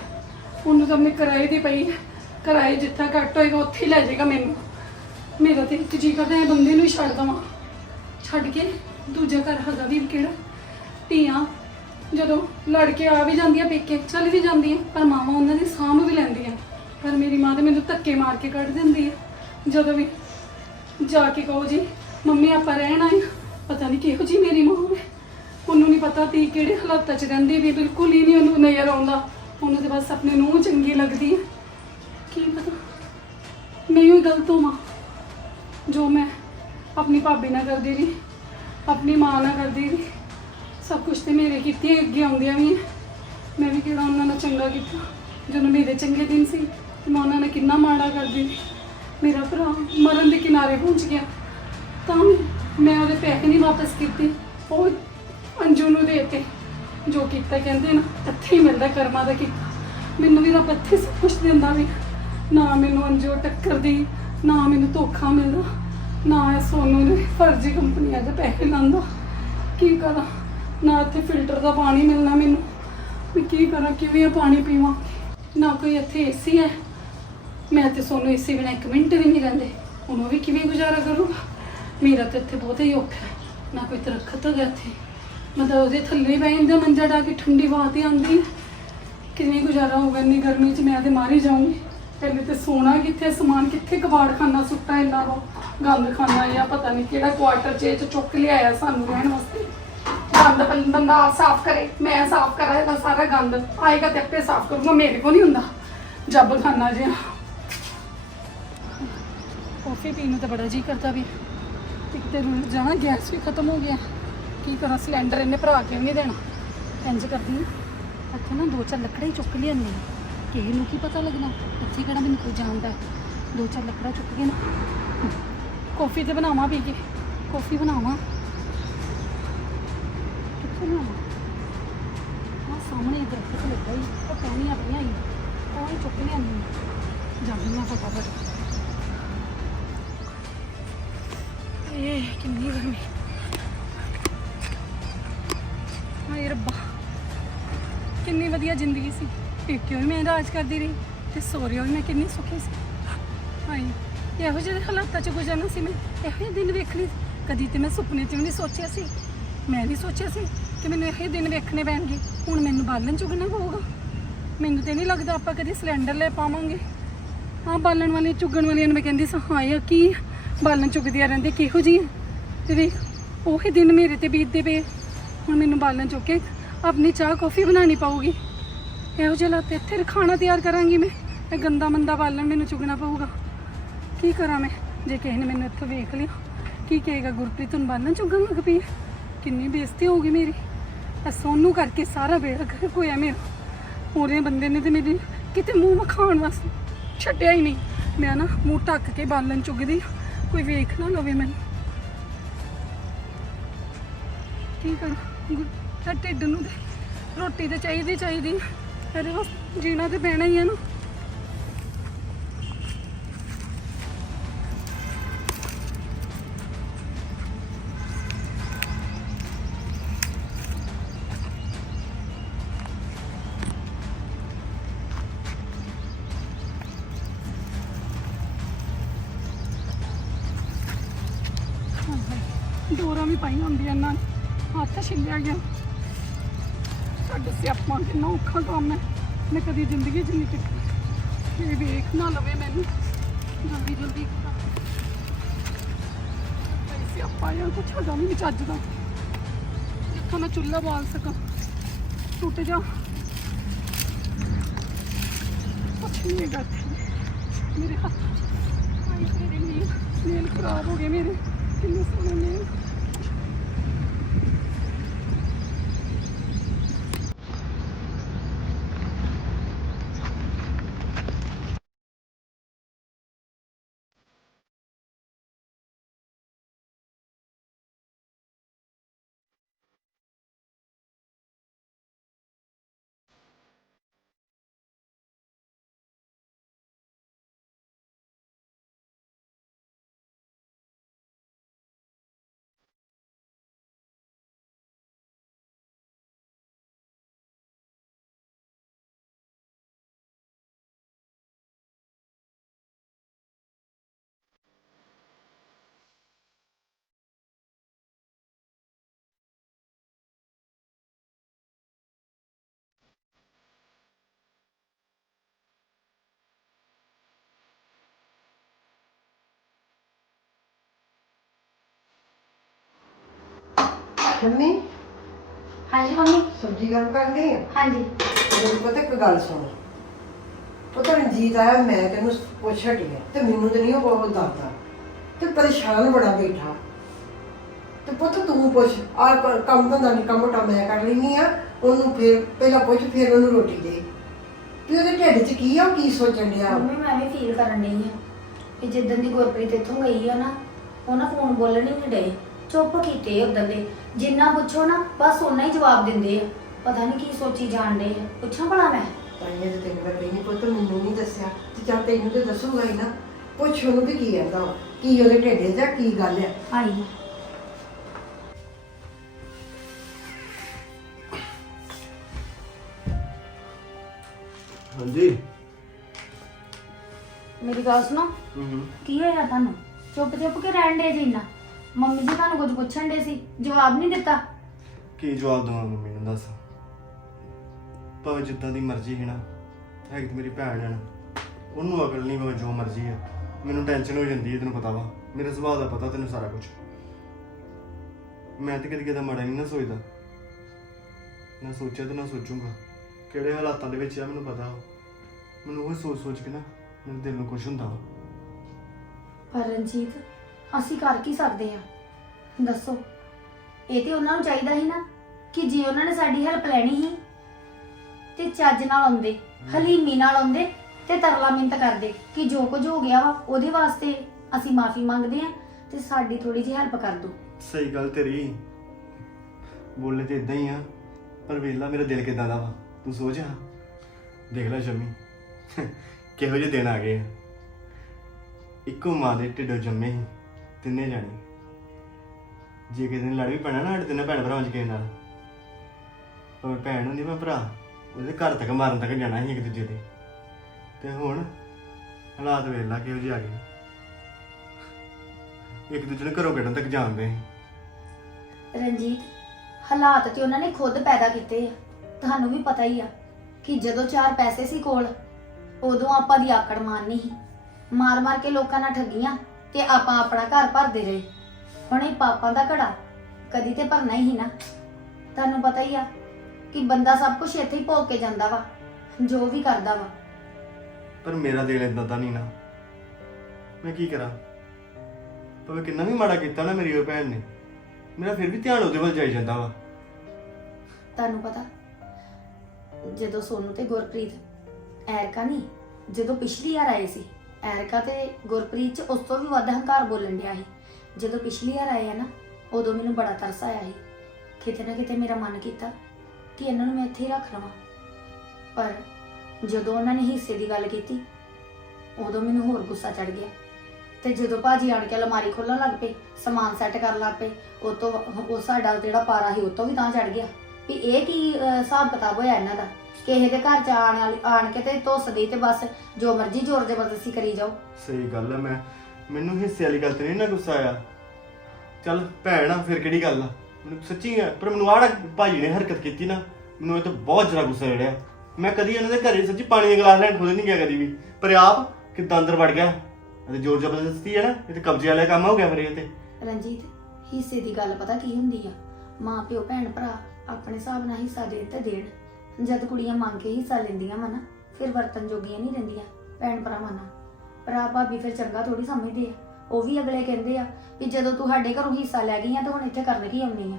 ਉਹਨੂੰ ਤਾਂ ਮੈਂ ਕਿਰਾਏ ਦੀ ਪਈ ਹੈ। ਕਿਰਾਏ ਜਿੱਥਾ ਘੱਟ ਹੋਏਗਾ, ਉੱਥੇ ਹੀ ਲੈ ਜਾਏਗਾ ਮੈਨੂੰ। ਮੇਰਾ ਤੇ ਇੱਕ ਜੀ ਕਰਦਾ ਹੈ ਬੰਦੇ ਨੂੰ ਹੀ ਛੱਡ ਦਵਾਂ। ਛੱਡ ਕੇ ਦੂਜਾ ਘਰ ਹੈਗਾ ਵੀ ਕਿਹੜਾ? ਧੀਆਂ। ਜਦੋਂ ਲੜਕੇ ਆ ਵੀ ਜਾਂਦੀਆਂ ਪੇਕੇ, ਚੱਲ ਵੀ ਜਾਂਦੀਆਂ, ਪਰ ਮਾਵਾਂ ਉਹਨਾਂ ਦੀ ਸਾਂਭ ਵੀ ਲੈਂਦੀਆਂ। ਪਰ ਮੇਰੀ ਮਾਂ ਤੇ ਮੈਨੂੰ ਧੱਕੇ ਮਾਰ ਕੇ ਕੱਢ ਦਿੰਦੀ ਹੈ। ਜਦੋਂ ਵੀ ਜਾ ਕੇ ਕਹੋ ਜੀ, ਮੰਮੀ, ਆਪਾਂ ਰਹਿਣ ਆਏ ਹਾਂ। ਪਤਾ ਨਹੀਂ ਕਿਹੋ ਜੀ ਮੇਰੀ ਮਾਂ ਵੇ ਉਹਨੂੰ ਨਹੀਂ ਪਤਾ ਤੀ ਕਿਹੜੇ ਹਾਲਾਤਾਂ 'ਚ ਰਹਿੰਦੀ ਵੀ, ਬਿਲਕੁਲ ਹੀ ਨਹੀਂ ਉਹਨੂੰ ਨਜ਼ਰ ਆਉਂਦਾ। ਉਹਨੂੰ ਤੇ ਬਸ ਆਪਣੇ ਨੂੰ ਚੰਗੀ ਲੱਗਦੀ ਹੈ ਕੀ ਪਤਾ? ਮੈਂ ਹੀ ਗਲਤ ਹੋਵਾਂ। ਜੋ ਮੈਂ ਆਪਣੀ ਭਾਬੀ ਨਾਲ ਕਰਦੀ ਰਹੀ, ਆਪਣੀ ਮਾਂ ਨਾਲ ਕਰਦੀ ਰਹੀ, ਸਭ ਕੁਝ ਤੇ ਮੇਰੇ ਕੀਤੀਆਂ ਅੱਗੇ ਆਉਂਦੀਆਂ ਵੀ ਹੈ ਮੈਂ ਵੀ ਕਿਹੜਾ ਉਹਨਾਂ ਨਾਲ ਚੰਗਾ ਕੀਤਾ। ਜਦੋਂ ਮੇਰੇ ਚੰਗੇ ਦਿਨ ਸੀ, ਤੇ ਮੈਂ ਉਹਨਾਂ ਨਾਲ ਕਿੰਨਾ ਮਾੜਾ ਕਰਦੀ ਸੀ ਮੇਰਾ ਭਰਾ ਮਰਨ ਦੇ ਕਿਨਾਰੇ ਪਹੁੰਚ ਗਿਆ। ਤਾਂ ਵੀ ਮੈਂ ਉਹਦੇ ਪੈਸੇ ਨਹੀਂ ਵਾਪਸ ਕੀਤੇ, ਉਹ ਅੰਜੂ ਨੂੰ ਦੇਤੇ। ਜੋ ਕੀਤਾ ਕਹਿੰਦੇ ਨਾ, ਇੱਥੇ ਹੀ ਮਿਲਦਾ ਕਰਮਾਂ ਦਾ ਕੀਤਾ। ਮੈਨੂੰ ਵੀ ਰੱਬ ਇੱਥੇ ਸਭ ਕੁਝ ਦਿੰਦਾ ਵੀ। ਨਾ ਮੈਨੂੰ ਅੰਜੂ ਟੱਕਰਦੀ ਨਾ ਮੈਨੂੰ ਧੋਖਾ ਮਿਲਦਾ, ਨਾ ਇਹ ਸੋਨੂ ਨੇ ਫਰਜ਼ੀ ਕੰਪਨੀਆਂ ਦੇ ਪੈਸੇ ਲਾਂਦਾ ਕੀ ਕਰਾਂ? ਨਾ ਇੱਥੇ ਫਿਲਟਰ ਦਾ ਪਾਣੀ ਮਿਲਣਾ ਮੈਨੂੰ। ਮੈਂ ਕੀ ਕਰਾਂ, ਕਿਵੇਂ ਇਹ ਪਾਣੀ ਪੀਵਾਂ? ਨਾ ਕੋਈ ਇੱਥੇ ਏਸੀ ਹੈ। ਮੈਂ ਤੇ ਸੋਨੂੰ ਏਸੀ ਬਿਨਾਂ ਇੱਕ ਮਿੰਟ ਵੀ ਨਹੀਂ ਰਹਿੰਦੇ। ਹੁਣ ਉਹ ਵੀ ਕਿਵੇਂ ਗੁਜ਼ਾਰਾ ਕਰੂਗਾ? ਮੇਰਾ ਤਾਂ ਇੱਥੇ ਬਹੁਤ ਹੀ ਔਖਾ ਹੈ। ਨਾ ਕੋਈ ਦਰਖਤ ਹੈਗਾ ਇੱਥੇ। ਮਤਲਬ ਉਹਦੇ ਥੱਲੇ ਬਹਿ ਜਾਂਦਾ ਮੰਜਾ ਡਾ ਕੇ ਠੰਡੀ ਹਵਾ ਤੇ ਆਉਂਦੀ। ਹੈ ਕਿਵੇਂ ਗੁਜ਼ਾਰਾ ਹੋਊਗਾ ਇੰਨੀ ਗਰਮੀ 'ਚ, ਮੈਂ ਤੇ ਮਾਰ ਹੀ ਜਾਊਂਗੀ। ਪਹਿਲੇ ਤੇ ਸੋਣਾ ਕਿੱਥੇ, ਸਮਾਨ ਕਿੱਥੇ ਕਬਾੜ ਖਾਨਾ ਸੁੱਟਾ ਇੰਨਾ ਵਾ ਗੰਦ ਖਾਨਾ ਜਾਂ ਪਤਾ ਨਹੀਂ ਕਿਹੜਾ ਕੁਆਟਰ 'ਚ ਇਹ 'ਚ ਚੁੱਕ ਲਿਆਇਆ ਸਾਨੂੰ ਰਹਿਣ ਵਾਸਤੇ। ਗੰਦ ਪਹਿਲਾਂ ਬੰਦਾ ਆਪ ਸਾਫ਼ ਕਰੇ, ਮੈਂ ਸਾਫ਼ ਕਰਾਂ, ਇਹਦਾ ਸਾਰਾ ਗੰਦ ਆਏਗਾ ਤੇ ਆਪੇ ਸਾਫ਼ ਕਰੂੰਗਾ, ਮੇਰੇ ਕੋਲ ਨਹੀਂ ਹੁੰਦਾ। ਜੱਬ ਖਾਨਾ ਜਿਹਾ। ਕਾਫੀ ਪੀਣ ਨੂੰ ਤਾਂ ਬੜਾ ਜੀ ਕਰਦਾ ਵੀ, ਇੱਕ ਤੇ ਰੁਲ ਜਾਣਾ ਗੈਸ ਵੀ ਖਤਮ ਹੋ ਗਿਆ। ਕੀ ਕਰਾਂ ਸਿਲੰਡਰ ਇਹਨੇ ਭਰਾ ਕੇ ਵੀ ਨਹੀਂ ਦੇਣਾ? ਇੰਜ ਕਰਦੀ ਹਾਂ ਇੱਥੇ ਨਾ ਦੋ ਚਾਰ ਲੱਕੜਾਂ ਹੀ ਚੁੱਕ ਲਿਆਉਂਦੀ ਹਾਂ ਕਿਸੇ ਨੂੰ ਕੀ ਪਤਾ ਲੱਗਣਾ? ਇੱਥੇ ਕਿਹੜਾ ਮੈਨੂੰ ਕੋਈ ਜਾਣਦਾ ਹੈ। ਦੋ ਚਾਰ ਲੱਕੜਾਂ ਚੁੱਕ ਕੇ ਨਾ। ਕਾਫੀ ਤੇ ਬਣਾਵਾਂ ਪੀ ਕੇ। ਕੌਫੀ ਬਣਾਵਾਂ। ਕਿੱਥੇ ਬਣਾਵਾਂ? ਆ ਸਾਹਮਣੇ ਇਧਰ ਲੱਗਾ ਹੀ। ਉਹ ਟਹਿਣੀਆਂ ਪਈਆਂ ਹੀ। ਉਹ ਹੀ ਚੁੱਕ ਲਿਆਉਂਦੀ ਹਾਂ ਜਾਂਦੀ ਮੈਂ ਫਟਾਫਟ। ਇਹ ਕਿੰਨੀ ਗਰਮੀ। ਹਾਏ ਰੱਬਾ, ਕਿੰਨੀ ਵਧੀਆ ਜ਼ਿੰਦਗੀ ਸੀ। ਪੇਕਿਓ ਵੀ ਮੈਂ ਰਾਜ ਕਰਦੀ ਰਹੀ ਤੇ ਸੋਹਰਿਓ ਵੀ ਮੈਂ ਕਿੰਨੀ ਸੁਖੀ ਸੀ। ਹਾਏ, ਇਹੋ ਜਿਹੇ ਹਾਲਾਤਾਂ 'ਚ ਗੁਜ਼ਰਨਾ ਸੀ ਮੈਂ, ਇਹੋ ਜਿਹੇ ਦਿਨ ਵੇਖਣੇ ਸੀ। ਕਦੀ ਤੇ ਮੈਂ ਸੁਪਨੇ 'ਚ ਵੀ ਨਹੀਂ ਸੋਚਿਆ ਸੀ। ਮੈਂ ਨਹੀਂ ਸੋਚਿਆ ਸੀ ਕਿ ਮੈਨੂੰ ਇਹੋ ਜਿਹੇ ਦਿਨ ਵੇਖਣੇ ਪੈਣਗੇ। ਹੁਣ ਮੈਨੂੰ ਬਾਲਣ ਚੁਗਣਾ ਪਊਗਾ। ਮੈਨੂੰ ਤੇ ਨਹੀਂ ਲੱਗਦਾ ਆਪਾਂ ਕਦੀ ਸਿਲੰਡਰ ਲੈ ਪਾਵਾਂਗੇ। ਹਾਂ ਬਾਲਣ ਵਾਲੇ ਚੁਗਣ ਵਾਲੀਆਂ ਨੂੰ ਮੈਂ ਕਹਿੰਦੀ ਸੀ, ਹਾਏ ਆ ਕੀ ਬਾਲਣ ਚੁਗਦੀਆਂ ਰਹਿੰਦੇ ਕਿਹੋ ਜਿਹੀਆਂ ਤੇ ਵੇਖ, ਉਹੀ ਦਿਨ ਮੇਰੇ ਤੇ ਬੀਤਦੇ ਪਏ। ਹੁਣ ਮੈਨੂੰ ਬਾਲਣ ਚੁੱਕ ਕੇ ਆਪਣੀ ਚਾਹ ਕੌਫੀ ਬਣਾਉਣੀ ਪਊਗੀ। ਇਹੋ ਜਿਹੇ ਹਾਲਾਤ ਇੱਥੇ ਖਾਣਾ ਤਿਆਰ ਕਰਾਂਗੀ ਮੈਂ। ਇਹ ਗੰਦਾ ਮੰਦਾ ਬਾਲਣ ਮੈਨੂੰ ਚੁਗਣਾ ਪਊਗਾ। ਕੀ ਕਰਾਂ ਮੈਂ? ਜੇ ਕਿਸੇ ਨੇ ਮੈਨੂੰ ਇੱਥੇ ਵੇਖ ਲਿਆ, ਕੀ ਕਹੇਗਾ, ਗੁਰਪ੍ਰੀਤ ਤੁਹਾਨੂੰ ਬਾਲਣ ਚੁਗਣ ਲੱਗ ਪਈ ਹੈ। ਕਿੰਨੀ ਬੇਇੱਜ਼ਤੀ ਹੋਊਗੀ ਮੇਰੀ। ਇਹ ਸੋਨੂੰ ਕਰਕੇ ਸਾਰਾ ਬੇੜਾ ਗਰਕ ਹੋਇਆ ਮੇਰਾ। ਉਹਦੇ ਬੰਦੇ ਨੇ ਤੇ ਮੇਰੀ ਕਿਤੇ ਮੂੰਹ ਵਿਖਾਉਣ ਵਾਸਤੇ ਛੱਡਿਆ ਹੀ ਨਹੀਂ। ਮੈਂ ਨਾ ਮੂੰਹ ਢੱਕ ਕੇ ਬਾਲਣ ਚੁਗਦੀ ਕੋਈ ਵੇਖ ਨਾ ਲਵੇ ਮੈਨੂੰ। ਕੀ ਕਰਾਂ? ਇਹ ਢਿੱਡ ਨੂੰ ਤੇ ਰੋਟੀ ਤੇ ਚਾਹੀਦੀ ਚਾਹੀਦੀ ਹੈ। ਬਸ ਜੀਣਾ ਤੇ ਪੈਣਾ ਹੀ ਹੈ ਨਾ ਡੋਰਾਂ ਵੀ ਪਾਈਆਂ ਹੁੰਦੀਆਂ ਇਹਨਾਂ ਹੱਥ ਛਿੱਲਿਆ ਗਿਆ। ਸਾਡਾ ਸਿਆਪਾ ਕਿੰਨਾ ਔਖਾ ਕੰਮ ਹੈ। ਮੈਂ ਕਦੀ ਜ਼ਿੰਦਗੀ 'ਚ ਨਹੀਂ ਕੀਤਾ ਇਹ ਵੇਖ ਨਾ ਲਵੇ ਮੈਨੂੰ। ਜਲਦੀ ਜਲਦੀ ਸਿਆਪਾ ਜਾਂ ਕੁਛ ਹੈਗਾ ਨਹੀਂ ਚੱਜ ਦਾ। ਜਿੱਥੋਂ ਮੈਂ ਚੁੱਲ੍ਹਾ ਬਾਲ ਸਕਾਂ। ਟੁੱਟ ਜਾ। ਕੁਛ ਨਹੀਂ ਹੈਗਾ ਮੇਰੇ ਹੱਥ ਆਈ ਮੇਰੇ ਨੇਲ ਖਰਾਬ ਹੋ ਗਏ ਮੇਰੇ। ਕਿੰਨੇ ਸੋਹਣੇ ਨੇਲ ਮੰਮੀ? ਹਾਂਜੀ ਮੰਮੀ। ਸਬਜ਼ੀ ਗਰਮ ਕਰਨੀ ਆ? ਹਾਂਜੀ। ਮੈਨੂੰ ਪਤਾ ਇੱਕ ਗੱਲ ਸੁਣ। ਪਤਾ ਰਣਜੀਤ ਆਇਆ ਮੈਂ ਤੈਨੂੰ ਪੁੱਛ ਹਟੀ ਆ ਤੇ ਮੈਨੂੰ ਤੇ ਨਹੀਂ ਉਹ ਬਹੁਤ ਦੱਸਦਾ। ਤੇ ਪਰੇਸ਼ਾਨ ਬੜਾ ਬੈਠਾ। ਤੇ ਪੁੱਤ ਤੂੰ ਪੁੱਛ ਆ ਕੰਮ ਧੰਦਾ ਨਹੀਂ ਕੰਮ ਟਾ ਮੈਂ ਕਰ ਲੈਣੀ ਆ ਉਹਨੂੰ ਫਿਰ ਪਹਿਲਾਂ ਪੁੱਛ ਫਿਰ ਉਹਨੂੰ ਰੋਟੀ ਦੇ। ਤੇ ਉਹਦੇ ਢਿੱਡ 'ਚ ਕੀ ਆ ਉਹ ਕੀ ਸੋਚਣ ਡਿਆ? ਮੰਮੀ ਮੈਂ ਵੀ ਫੀਲ ਕਰਨ ਡਈ ਆ ਕਿ ਜਿੱਦਣ ਦੀ ਗੁਰਪ੍ਰੀਤ ਇੱਥੋਂ ਗਈ ਆ ਨਾ ਉਹਨਾਂ ਫੋਨ ਬੋਲਣ ਹੀ ਨਹੀਂ ਡਏ। ਚੁੱਪ ਕੀਤੇ ਉਦੋਂ ਦੇ ਜਿੰਨਾ ਪੁੱਛੋ ਨਾ ਬਸ ਓਨਾ ਹੀ ਜਵਾਬ ਦਿੰਦੇ ਆ। ਪਤਾ ਨਹੀਂ ਕੀ ਸੋਚੀ ਜਾਣ ਡਏ ਆ। ਪੁੱਛਾਂ ਭਲਾ ਮੈਂ? ਤਾਂ ਇਹ ਤੇ ਤੈਨੂੰ ਮੈਂ ਕਹਿੰਦੀ ਪੁੱਤ ਮੈਨੂੰ ਨਹੀਂ ਦੱਸਿਆ। ਤੇ ਚੱਲ ਤੈਨੂੰ ਤੇ ਦੱਸੂਗਾ ਹੀ ਨਾ। ਪੁੱਛ ਉਹਨੂੰ ਵੀ ਕੀ ਵਾ, ਕੀ ਉਹਦੇ ਢਿੱਡ 'ਚ ਆ ਕੀ ਗੱਲ ਆ। ਆਈ। ਹਾਂਜੀ। ਮੇਰੀ ਗੱਲ ਸੁਣੋ। ਹੂੰ ਕੀ ਹੋਇਆ ਤੁਹਾਨੂੰ? ਚੁੱਪ ਚੁੱਪ ਕੇ ਰਹਿਣ ਦੇ ਜੀ ਇੰਨਾ। ਮੰਮੀ ਜੀ ਤੁਹਾਨੂੰ ਕੁਝ ਪੁੱਛਣ ਦੇ ਸੀ? ਜਵਾਬ ਨਹੀਂ ਦਿੱਤਾ। ਕੀ ਜਵਾਬ ਦਵਾਂ ਮੰਮੀ ਨੂੰ ਦੱਸ। ਭਾਵੇਂ ਜਿੱਦਾਂ ਦੀ ਮਰਜ਼ੀ ਹੈ ਨਾ ਹੈ ਕਿ ਮੇਰੀ ਭੈਣ ਹੈ ਨਾ। ਉਹਨੂੰ ਅਕਲ ਨਹੀਂ ਭਾਵੇਂ ਜੋ ਮਰਜ਼ੀ ਹੈ ਮੈਨੂੰ ਟੈਨਸ਼ਨ ਹੋ ਜਾਂਦੀ ਹੈ ਤੈਨੂੰ ਪਤਾ ਵਾ। ਮੇਰੇ ਸੁਭਾਅ ਦਾ ਪਤਾ ਤੈਨੂੰ ਸਾਰਾ ਕੁਝ। ਮੈਂ ਤੇ ਕਦੀ ਕਦਾ ਮਾੜਾ ਨਹੀਂ ਨਾ ਸੋਚਦਾ। ਨਾ ਸੋਚਿਆ ਤੇ ਨਾ ਸੋਚੂੰਗਾ। ਕਿਹੜੇ ਹਾਲਾਤਾਂ ਦੇ ਵਿੱਚ ਆ ਮੈਨੂੰ ਪਤਾ ਵਾ। ਮੈਨੂੰ ਉਹ ਸੋਚ ਸੋਚ ਕੇ ਨਾ ਮੇਰੇ ਦਿਲ ਨੂੰ ਕੁਝ ਹੁੰਦਾ ਵਾ। ਪਰ ਰਣਜੀਤ ਅਸੀਂ ਕਰ ਕੀ ਸਕਦੇ ਆ ਦੱਸੋ। ਇਹ ਤੇ ਉਹਨਾਂ ਨੂੰ ਚਾਹੀਦਾ ਸੀ ਨਾ ਕਿ ਜੇ ਉਹਨਾਂ ਨੇ ਸਾਡੀ ਹੈਲਪ ਲੈਣੀ ਸੀ ਤੇ ਚੱਜ ਨਾਲ ਆਉਂਦੇ ਹਲੀਮੀ ਨਾਲ ਆਉਂਦੇ ਤੇ ਤਰਲਾ ਮਿੰਤ ਕਰਦੇ ਕਿ ਜੋ ਕੁਝ ਹੋ ਗਿਆ ਵਾ ਉਹਦੇ ਵਾਸਤੇ ਅਸੀਂ ਮਾਫੀ ਮੰਗਦੇ ਆ ਤੇ ਸਾਡੀ ਥੋੜੀ ਜਿਹੀ ਹੈਲਪ ਕਰ ਦਿਓ ਸਹੀ ਗੱਲ ਤੇਰੀ। ਬੋਲੇ ਤੇ ਇਦਾਂ ਹੀ ਆ ਪਰ ਵੇਲਾ ਮੇਰਾ ਦਿਲ ਕਿਦਾਂ ਦਾ ਵਾ। ਤੂੰ ਸੋਚ ਆ। ਦੇਖ ਲੈ ਸ਼ਮੀ ਕਿਹੋ ਜਿਹੇ ਦਿਨ ਆ ਗਏ ਆ। ਇੱਕੋ ਮਾਂ ਦੇ ਢਿੱਡੋਂ ਜੰਮੇ ਸੀ। ਤਿੰਨੇ ਜਾਣੇ। ਜੇ ਕਿਸੇ ਦਿਨ ਲੜ ਵੀ ਪੈਣਾ ਨਾ, ਸਾਡੇ ਤਿੰਨੇ ਭੈਣ ਭਰਾਵਾਂ ਚ ਕਿਸੇ ਨਾਲ। ਭਾਵੇਂ ਭੈਣ ਹੁੰਦੀ ਮੈਂ ਭਰਾ, ਉਹਦੇ ਘਰ ਤੱਕ ਮਾਰਨ ਤੱਕ ਜਾਣਾ ਸੀ ਇੱਕ ਦੂਜੇ ਦੇ। ਤੇ ਹੁਣ ਹਾਲਾਤ ਵੇਲਾ ਕਿਹੋ ਜਿਹੇ ਆ ਗਏ। ਇੱਕ ਦੂਜੇ ਨੂੰ ਘਰੋਂ ਕੱਢਣ ਤੱਕ ਜਾਂਦੇ ਰਣਜੀਤ, ਹਾਲਾਤ ਤੇ ਉਹਨਾਂ ਨੇ ਖੁਦ ਪੈਦਾ ਕੀਤੇ ਆ। ਤੁਹਾਨੂੰ ਵੀ ਪਤਾ ਹੀ ਆ ਕਿ ਜਦੋਂ ਚਾਰ ਪੈਸੇ ਸੀ ਕੋਲ, ਉਦੋਂ ਆਪਾਂ ਦੀ ਆਕੜ ਮਾਰਨੀ ਸੀ। ਮਾਰ-ਮਾਰ ਕੇ ਲੋਕਾਂ ਨਾਲ ਠੱਗੀਆਂ। ਤੇ ਆਪਾਂ ਆਪਣਾ ਘਰ ਭਰਦੇ ਰਹੇ। ਹੁਣ ਇਹ ਪਾਪਾਂ ਦਾ ਘੜਾ ਕਦੀ ਤੇ ਭਰਨਾ ਹੀ ਨਾ। ਤੁਹਾਨੂੰ ਪਤਾ ਹੀ ਆ ਕਿ ਬੰਦਾ ਸਭ ਕੁਝ ਇੱਥੇ ਹੀ ਭੋਗ ਕੇ ਜਾਂਦਾ ਵਾ ਜੋ ਵੀ ਕਰਦਾ ਵਾ। ਪਰ ਮੇਰਾ ਦਿਲ ਇਦਾਂ ਦਾ ਨਹੀਂ ਨਾ। ਮੈਂ ਕੀ ਕਰਾਂ? ਭਾਵੇਂ ਕਿੰਨਾ ਵੀ ਮਾੜਾ ਕੀਤਾ ਨਾ ਮੇਰੀ ਉਹ ਭੈਣ ਨੇ ਮੇਰਾ ਫਿਰ ਵੀ ਧਿਆਨ ਉਹਦੇ ਵੱਲ ਜਾਈ ਜਾਂਦਾ ਵਾ। ਤੁਹਾਨੂੰ ਪਤਾ ਜਦੋਂ ਸੋਨੂ ਤੇ ਗੁਰਪ੍ਰੀਤ ਐਰਕਾ ਨਹੀਂ ਜਦੋਂ ਪਿਛਲੀ ਵਾਰ ਆਏ ਸੀ ਐਰਕਾ ਤੇ ਗੁਰਪ੍ਰੀਤ ਚ ਉਸ ਤੋਂ ਵੀ ਵੱਧ ਹੰਕਾਰ ਬੋਲਣ ਡਿਆ ਸੀ। ਜਦੋਂ ਪਿਛਲੀ ਵਾਰ ਆਏ ਆ ਨਾ, ਉਦੋਂ ਮੈਨੂੰ ਬੜਾ ਤਰਸ ਆਇਆ ਸੀ। ਕਿਤੇ ਨਾ ਕਿਤੇ ਮੇਰਾ ਮਨ ਕੀਤਾ ਕਿ ਇਹਨਾਂ ਨੂੰ ਮੈਂ ਇੱਥੇ ਹੀ ਰੱਖ ਲਵਾਂ। ਪਰ ਜਦੋਂ ਉਹਨਾਂ ਨੇ ਹਿੱਸੇ ਦੀ ਗੱਲ ਕੀਤੀ, ਉਦੋਂ ਮੈਨੂੰ ਹੋਰ ਗੁੱਸਾ ਚੜ ਗਿਆ। ਤੇ ਜਦੋਂ ਭਾਜੀ ਆਣ ਕੇ ਅਲਮਾਰੀ ਖੋਲਣ ਲੱਗ ਪਏ, ਸਮਾਨ ਸੈੱਟ ਕਰਨ ਲੱਗ ਪਏ, ਉਹ ਤੋਂ, ਉਹ ਸਾਡਾ ਜਿਹੜਾ ਪਾਰਾ ਸੀ, ਉਹ ਤੋਂ ਵੀ ਤਾਂ ਚੜ ਗਿਆ। ਵੀ ਇਹ ਕੀ ਅਹ, ਹਿਸਾਬ ਕਿਤਾਬ ਹੋਇਆ ਇਹਨਾਂ ਦਾ? ਕਿਸੇ ਦੇ ਘਰ ਚ ਆਣ ਵਾਲੀ ਆਣ ਕੇ ਤੇ ਧੁੱਸ ਗਈ ਤੇ ਬਸ ਜੋ ਮਰਜ਼ੀ ਜ਼ੋਰ ਜ਼ਬਰਦਸਤੀ ਕਰੀ ਜਾਓ। ਸਹੀ ਗੱਲ ਹੈ ਮੈਂ ਮੈਨੂੰ ਹਿੱਸੇ ਵਾਲੀ ਗੱਲ ਤੇ ਨਹੀਂ ਨਾ ਗੁੱਸਾ ਆਇਆ। ਚੱਲ ਭੈਣ ਆ ਫਿਰ ਕਿਹੜੀ ਗੱਲ ਆ? ਮੈਨੂੰ ਸੱਚੀ ਆ ਪਰ ਮੈਨੂੰ ਆੜਾ ਭਾਜੀ ਨੇ ਹਰਕਤ ਕੀਤੀ ਨਾ ਮੈਨੂੰ ਇਹ ਤਾਂ ਬਹੁਤ ਜ਼ਿਆਦਾ ਗੁੱਸਾ ਚੜਿਆ। ਮੈਂ ਕਦੀ ਇਹਨਾਂ ਦੇ ਘਰੇ ਸੱਚੀ ਪਾਣੀ ਦਾ ਗਲਾਸ ਲੈਣ ਖੁਦ ਨਹੀਂ ਗਿਆ ਕਦੀ ਵੀ। ਪਰ ਇਹ ਆਪ ਕਿਦਾਂ ਅੰਦਰ ਵੜ ਗਿਆ? ਅਤੇ ਜ਼ੋਰ ਜ਼ਬਰਦਸਤੀ ਹੈ ਨਾ ਇਹ ਤੇ ਕਬਜ਼ੇ ਵਾਲਾ ਕੰਮ ਹੋ ਗਿਆ ਫਿਰ ਇਹ ਤੇ। ਰਣਜੀਤ ਹਿੱਸੇ ਦੀ ਗੱਲ ਪਤਾ ਕੀ ਹੁੰਦੀ ਆ? ਮਾਂ ਪਿਓ ਭੈਣ ਭਰਾ ਆਪਣੇ ਹਿਸਾਬ ਨਾਲ ਹਿੱਸਾ ਦੇ ਤੇ ਦੇਣ ਜਦ ਕੁੜੀਆਂ ਮੰਗ ਕੇ ਹਿੱਸਾ ਲੈਂਦੀਆਂ ਵਾ ਨਾ, ਫਿਰ ਵਰਤਨ ਜੋਗੀਆਂ ਨਹੀਂ ਰਹਿੰਦੀਆਂ, ਭੈਣ ਭਰਾਵਾਂ ਨਾਲ। ਭਰਾ ਭਾਬੀ ਫਿਰ ਚੰਗਾ ਥੋੜੀ ਸਮਝਦੇ ਆ। ਉਹ ਵੀ ਅਗਲੇ ਕਹਿੰਦੇ ਆ ਵੀ ਜਦੋਂ ਤੂੰ ਸਾਡੇ ਘਰੋਂ ਹਿੱਸਾ ਲੈ ਗਈ ਆ, ਤਾਂ ਹੁਣ ਇੱਥੇ ਕਰਨ ਕੀ ਆਉਣੀ ਆ?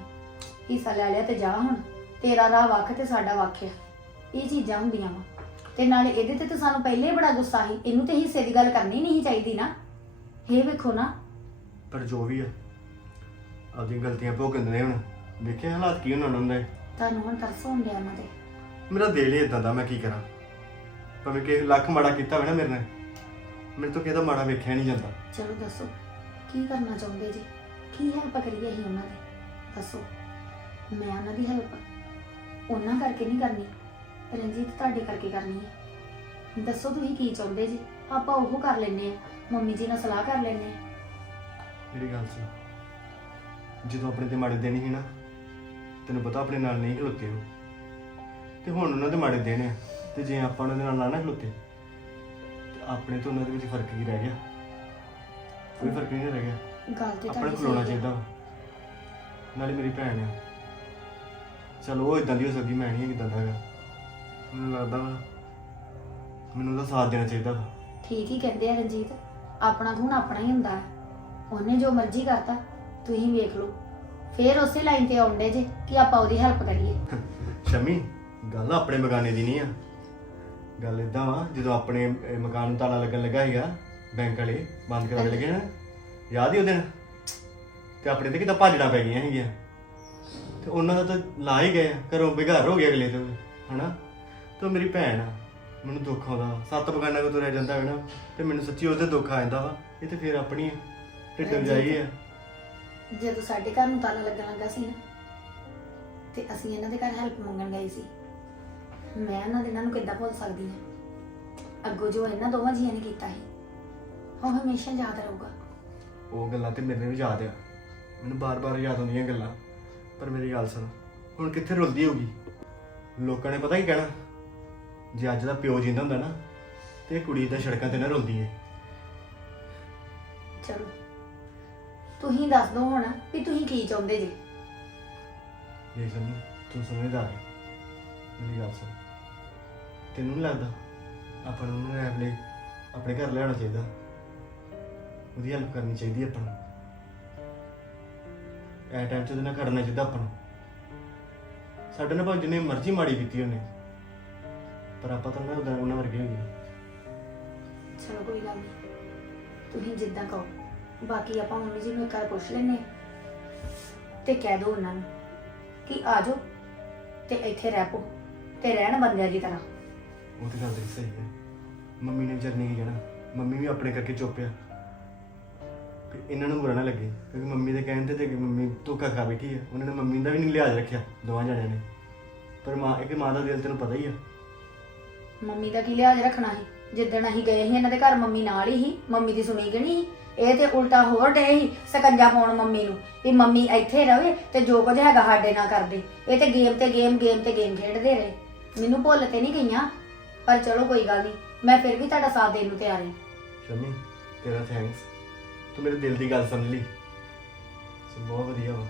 ਹਿੱਸਾ ਲੈ ਲਿਆ ਤੇ ਜਾ ਹੁਣ। ਤੇਰਾ ਰਾਹ ਵੱਖ ਤੇ ਸਾਡਾ ਵੱਖ ਆ। ਇਹ ਚੀਜ਼ਾਂ ਹੁੰਦੀਆਂ ਵਾ। ਤੇ ਨਾਲੇ ਇਹਦੇ ਤੇ ਤਾਂ ਸਾਨੂੰ ਪਹਿਲੇ ਹੀ ਬੜਾ ਗੁੱਸਾ ਸੀ। ਇਹਨੂੰ ਤੇ ਹਿੱਸੇ ਦੀ ਗੱਲ ਕਰਨੀ ਨਹੀਂ ਚਾਹੀਦੀ ਨਾ। ਇਹ ਵੇਖੋ ਨਾ। ਪਰ ਜੋ ਵੀ ਆ, ਆਪਦੀਆਂ ਗਲਤੀਆਂ ਭੋਗਣ ਦੇ ਹੁਣ। ਦੇਖੇ ਹਾਲਾਤ ਕੀ ਉਹਨਾਂ ਨੂੰ ਹੁੰਦੇ ਤੁਹਾਨੂੰ ਹੁਣ ਤਰਸ ਹੋਣ ਡਿਆ ਉਹਨਾਂ ਤੇ ਮੇਰਾ ਦਿਲ ਹੀ ਇਦਾਂ ਦਾ ਮੈਂ ਕੀ ਕਰਾਂ? ਭਾਵੇਂ ਕਿ ਲੱਖ ਮਾੜਾ ਕੀਤਾ ਹੋਵੇ ਨਾ ਮੇਰੇ ਨਾਲ ਮੇਰੇ ਤੋਂ ਕਿਹਦਾ ਮਾੜਾ ਵੇਖਿਆ ਨਹੀਂ ਜਾਂਦਾ। ਚਲੋ ਦੱਸੋ ਕੀ ਕਰਨਾ ਚਾਹੁੰਦੇ ਜੀ? ਕੀ ਹੈਲਪ ਕਰੀਏ ਅਸੀਂ ਉਹਨਾਂ ਦੀ? ਦੱਸੋ ਮੈਂ ਉਹਨਾਂ ਦੀ ਹੈਲਪ ਉਹਨਾਂ ਕਰਕੇ ਨਹੀਂ ਕਰਨੀ ਰਣਜੀਤ ਤੁਹਾਡੇ ਕਰਕੇ ਕਰਨੀ ਹੈ। ਦੱਸੋ ਤੁਸੀਂ ਕੀ ਚਾਹੁੰਦੇ ਜੀ? ਆਪਾਂ ਉਹ ਕਰ ਲੈਨੇ ਆ ਮੰਮੀ ਜੀ ਨਾਲ ਸਲਾਹ ਕਰ ਲੈਨੇ ਆ ਮੇਰੀ ਗੱਲ ਸੁਣ ਜਦੋਂ ਆਪਣੇ ਤੇ ਮਾੜੇ ਦਿਨ ਸੀ ਨਾ ਤੈਨੂੰ ਪਤਾ ਆਪਣੇ ਨਾਲ ਨਹੀਂ ਖਲੋਤੇ ਉਹ। ਤੇ ਹੁਣ ਉਹਨਾਂ ਦੇ ਮਾੜੇ ਦਿਨ ਆ ਤੇ ਜੇ ਆਪਾਂ ਉਹਨਾਂ ਦੇ ਨਾਲ ਨਾ ਨਾ ਖਲੋਤੇ ਤੇ ਆਪਣੇ ਤੋਂ ਉਹਨਾਂ ਦੇ ਵਿੱਚ ਫ਼ਰਕ ਕੀ ਰਹਿ ਗਿਆ? ਕੋਈ ਫ਼ਰਕ ਨਹੀਂ ਰਹਿ ਗਿਆ। ਗੱਲ ਤੇ ਆਪਣੇ ਤੁਹਾਡੀ ਖਲੋਣਾ ਸਹੀ ਹੈ। ਚਾਹੀਦਾ। ਨਾਲੇ ਮੇਰੀ ਭੈਣ ਆ। ਚਲ ਉਹ ਇਦਾਂ ਦੀ ਹੋ ਸਕਦੀ ਮੈਂ ਨਹੀਂ ਕਿਦਾਂ ਦਾ ਹੈਗਾ। ਮੈਨੂੰ ਲੱਗਦਾ ਵਾ ਮੈਨੂੰ ਉਹਦਾ ਸਾਥ ਦੇਣਾ ਚਾਹੀਦਾ ਵਾ। ਠੀਕ ਹੀ ਕਹਿੰਦੇ ਆ ਰਣਜੀਤ ਆਪਣਾ ਤਾਂ ਹੁਣ ਆਪਣਾ ਹੀ ਹੁੰਦਾ ਹੈ। ਉਹਨੇ ਜੋ ਮਰਜ਼ੀ ਕਰਤਾ ਤੁਸੀਂ ਵੇਖ ਲਓ। ਫੇਰ ਉਸੇ ਲਾਈਨ ਤੇ ਆਉਂਦੇ ਜੇ ਕਿ ਆਪਾਂ ਉਹਦੀ ਹੈਲਪ ਕਰੀਏ। ਸ਼ਮੀ ਗੱਲ ਆਪਣੇ ਮਕਾਨੇ ਦੀ ਨਹੀਂ ਆ। ਗੱਲ ਇਦਾਂ ਵਾ ਜਦੋਂ ਆਪਣੇ ਅਹ, ਮਕਾਨ ਨੂੰ ਤਾਲਾ ਲੱਗਣ ਲੱਗਾ ਸੀਗਾ ਬੈਂਕ ਵਾਲੇ ਬੰਦ ਕਰਾਉਣ ਲੱਗੇ ਨਾ ਯਾਦ ਹੀ ਉਹ ਦਿਨ ਤੇ ਆਪਣੇ ਤੇ ਕਿਤਾ ਭਾਜੜਾ ਪੈ ਗਈਆਂ ਸੀਗੀਆਂ। ਤੇ ਉਹਨਾਂ ਦਾ ਤਾਂ ਲਾ ਹੀ ਗਏ ਆ, ਘਰੋਂ ਬਿਘਾਰ ਹੋ ਗਿਆ ਅਗਲੇ ਤੋਂ ਹਨਾ? ਤੇ ਉਹ ਮੇਰੀ ਭੈਣ ਆ ਮੈਨੂੰ ਦੁੱਖ ਆਉਂਦਾ ਵਾ। ਸੱਤ ਬਗਾਨਾ ਕੋ ਤੁਰਿਆ ਜਾਂਦਾ ਹੈ ਨਾ ਤੇ ਮੈਨੂੰ ਸੱਚੀ ਉਹਦੇ ਦੁੱਖ ਆ ਜਾਂਦਾ ਵਾ। ਇਹ ਤੇ ਫੇਰ ਆਪਣੀ ਢਿੱਡ ਜਾਈ ਆ। ਜਦੋਂ ਸਾਡੇ ਘਰ ਨੂੰ ਤਾਲਾ ਲੱਗਣ ਲੱਗਾ ਸੀ ਨਾ ਤੇ ਅਸੀਂ ਇਹਨਾਂ ਦੇ ਘਰ ਹੈਲਪ ਮੰਗਣ ਗਏ ਸੀ। ਮੈਂ ਇਹਨਾਂ ਦਿਨਾਂ ਨੂੰ ਕਿੱਦਾਂ ਭੁੱਲ ਸਕਦੀ ਹਾਂ? ਅੱਗੋਂ ਜੋ ਇਹਨਾਂ ਦੋਵਾਂ ਜੀਆਂ ਨੇ ਕੀਤਾ ਸੀ ਉਹ ਹਮੇਸ਼ਾ ਯਾਦ ਰਹੂਗਾ। ਉਹ ਗੱਲਾਂ ਤੇ ਮੇਰੇ ਵੀ ਯਾਦ ਆ। ਮੈਨੂੰ ਬਾਰ-ਬਾਰ ਯਾਦ ਆਉਂਦੀਆਂ ਗੱਲਾਂ। ਪਰ ਮੇਰੀ ਗੱਲ ਸੁਣ ਹੁਣ ਕਿੱਥੇ ਰੁਲਦੀ ਹੋਗੀ ਲੋਕਾਂ ਨੇ ਪਤਾ ਕੀ ਕਹਿਣਾ? ਜੇ ਅੱਜ ਦਾ ਪਿਓ ਜਿੰਦਾ ਹੁੰਦਾ ਨਾ ਤੇ ਇਹ ਕੁੜੀ ਤਾਂ ਸੜਕਾਂ ਤੇ ਨਾ ਰੁਲਦੀ ਏ। ਚਲੋ। ਤੁਸੀਂ ਦੱਸ ਦਿਓ ਹੁਣ ਵੀ ਤੁਸੀਂ ਕੀ ਚਾਹੁੰਦੇ ਜੀ? ਦੇਖ ਲੰਮੀ ਤੂੰ ਸਮਝਦਾਰ ਹੈ ਮੇਰੀ ਗੱਲ ਸੁਣ। ਤੈਨੂੰ ਨਹੀਂ ਲੱਗਦਾ ਆਪਾਂ ਨੂੰ ਉਹਨੂੰ ਐ ਲਈ ਆਪਣੇ ਘਰ ਲਿਆਉਣਾ ਚਾਹੀਦਾ? ਉਹਦੀ ਹੈਲਪ ਕਰਨੀ ਚਾਹੀਦੀ ਆਪਾਂ ਨੂੰ। ਐ ਟਾਈਮ 'ਚ ਉਹਦੇ ਨਾਲ ਖੜਨਾ ਚਾਹੀਦਾ ਆਪਾਂ ਨੂੰ। ਸਾਡੇ ਨਾਲ ਭਾਵੇਂ ਜਿੰਨੇ ਮਰਜ਼ੀ ਮਾੜੀ ਕੀਤੀ ਉਹਨੇ ਪਰ ਆਪਾਂ ਤਾਂ ਉਹਨਾਂ ਵਰਗੇ ਹੋ ਗਏ ਚਲੋ ਕੋਈ ਗੱਲ ਨਹੀਂ ਤੁਸੀਂ ਜਿੱਦਾਂ ਕਹੋ। ਬਾਕੀ ਆਪਾਂ ਮੰਮੀ ਜੀ ਨੂੰ ਇੱਕ ਵਾਰ ਪੁੱਛ ਲੈਨੇ ਤੇ ਕਹਿ ਦੋ ਉਹਨਾਂ ਨੂੰ ਕਿ ਆ ਜਾਓ ਤੇ ਇੱਥੇ ਰਹਿ ਪੋ ਤੇ ਰਹਿਣ ਬੰਦਿਆਂ ਦੀ ਤਰ੍ਹਾਂ। ਉਹ ਤੇ ਗੱਲ ਤੇਰੀ ਸਹੀ ਹੈ। ਮੰਮੀ ਨੇ ਵਿਚਾਰ ਕੀ ਕਹਿਣਾ ਮੰਮੀ ਵੀ ਆਪਣੇ ਕਰਕੇ ਚੁੱਪ ਆ। ਵੀ ਇਹਨਾਂ ਨੂੰ ਬੁਰਾ ਨਾ ਲੱਗੇ। ਕਿਉਂਕਿ ਮੰਮੀ ਦੇ ਕਹਿਣ ਤੇ ਤੇ ਮੰਮੀ ਧੋਖਾ ਖਾ ਬੈਠੀ ਆ। ਉਹਨਾਂ ਨੇ ਮੰਮੀ ਦਾ ਵੀ ਨਹੀਂ ਲਿਹਾਜ਼ ਰੱਖਿਆ ਦੋਵਾਂ ਜਣਿਆਂ ਨੇ। ਪਰ ਮਾਂ ਇੱਕ ਮਾਂ ਦਾ ਦਿਲ ਤੈਨੂੰ ਪਤਾ ਹੀ ਆ। ਮੰਮੀ ਦਾ ਕੀ ਲਿਹਾਜ਼ ਰੱਖਣਾ ਸੀ? ਜਿੱਦਣ ਅਸੀਂ ਗਏ ਸੀ ਇਹਨਾਂ ਦੇ ਘਰ ਮੰਮੀ ਨਾਲ ਹੀ ਸੀ। ਮੰਮੀ ਦੀ ਸੁਣੀ ਗਣੀ ਸੀ? ਇਹ ਤੇ ਉਲਟਾ ਹੋਰ ਡੇ ਸੀ ਸਕੰਜਾ ਪਾਉਣ ਮੰਮੀ ਨੂੰ, ਵੀ ਮੰਮੀ ਇੱਥੇ ਰਵੇ ਤੇ ਜੋ ਕੁਝ ਹੈਗਾ ਸਾਡੇ ਨਾਲ ਕਰਦੇ ਇਹ ਤੇ ਗੇਮ ਤੇ ਗੇਮ ਗੇਮ ਤੇ ਗੇਮ ਖੇਡਦੇ ਰਹੇ। ਮੈਨੂੰ ਭੁੱਲ ਤੇ ਨਹੀਂ ਗਈਆਂ, ਪਰ ਚਲੋ ਕੋਈ ਗੱਲ ਨਹੀਂ, ਮੈਂ ਫਿਰ ਵੀ ਤੁਹਾਡਾ ਸਾਥ ਦੇਣ ਨੂੰ ਤਿਆਰ ਹਾਂ। ਸ਼ਮੀ, ਤੇਰਾ ਥੈਂਕਸ ਤੂੰ ਮੇਰੇ ਦਿਲ ਦੀ ਗੱਲ ਸਮਝ ਲਈ। ਸੋ ਬਹੁਤ ਵਧੀਆ ਵਾ।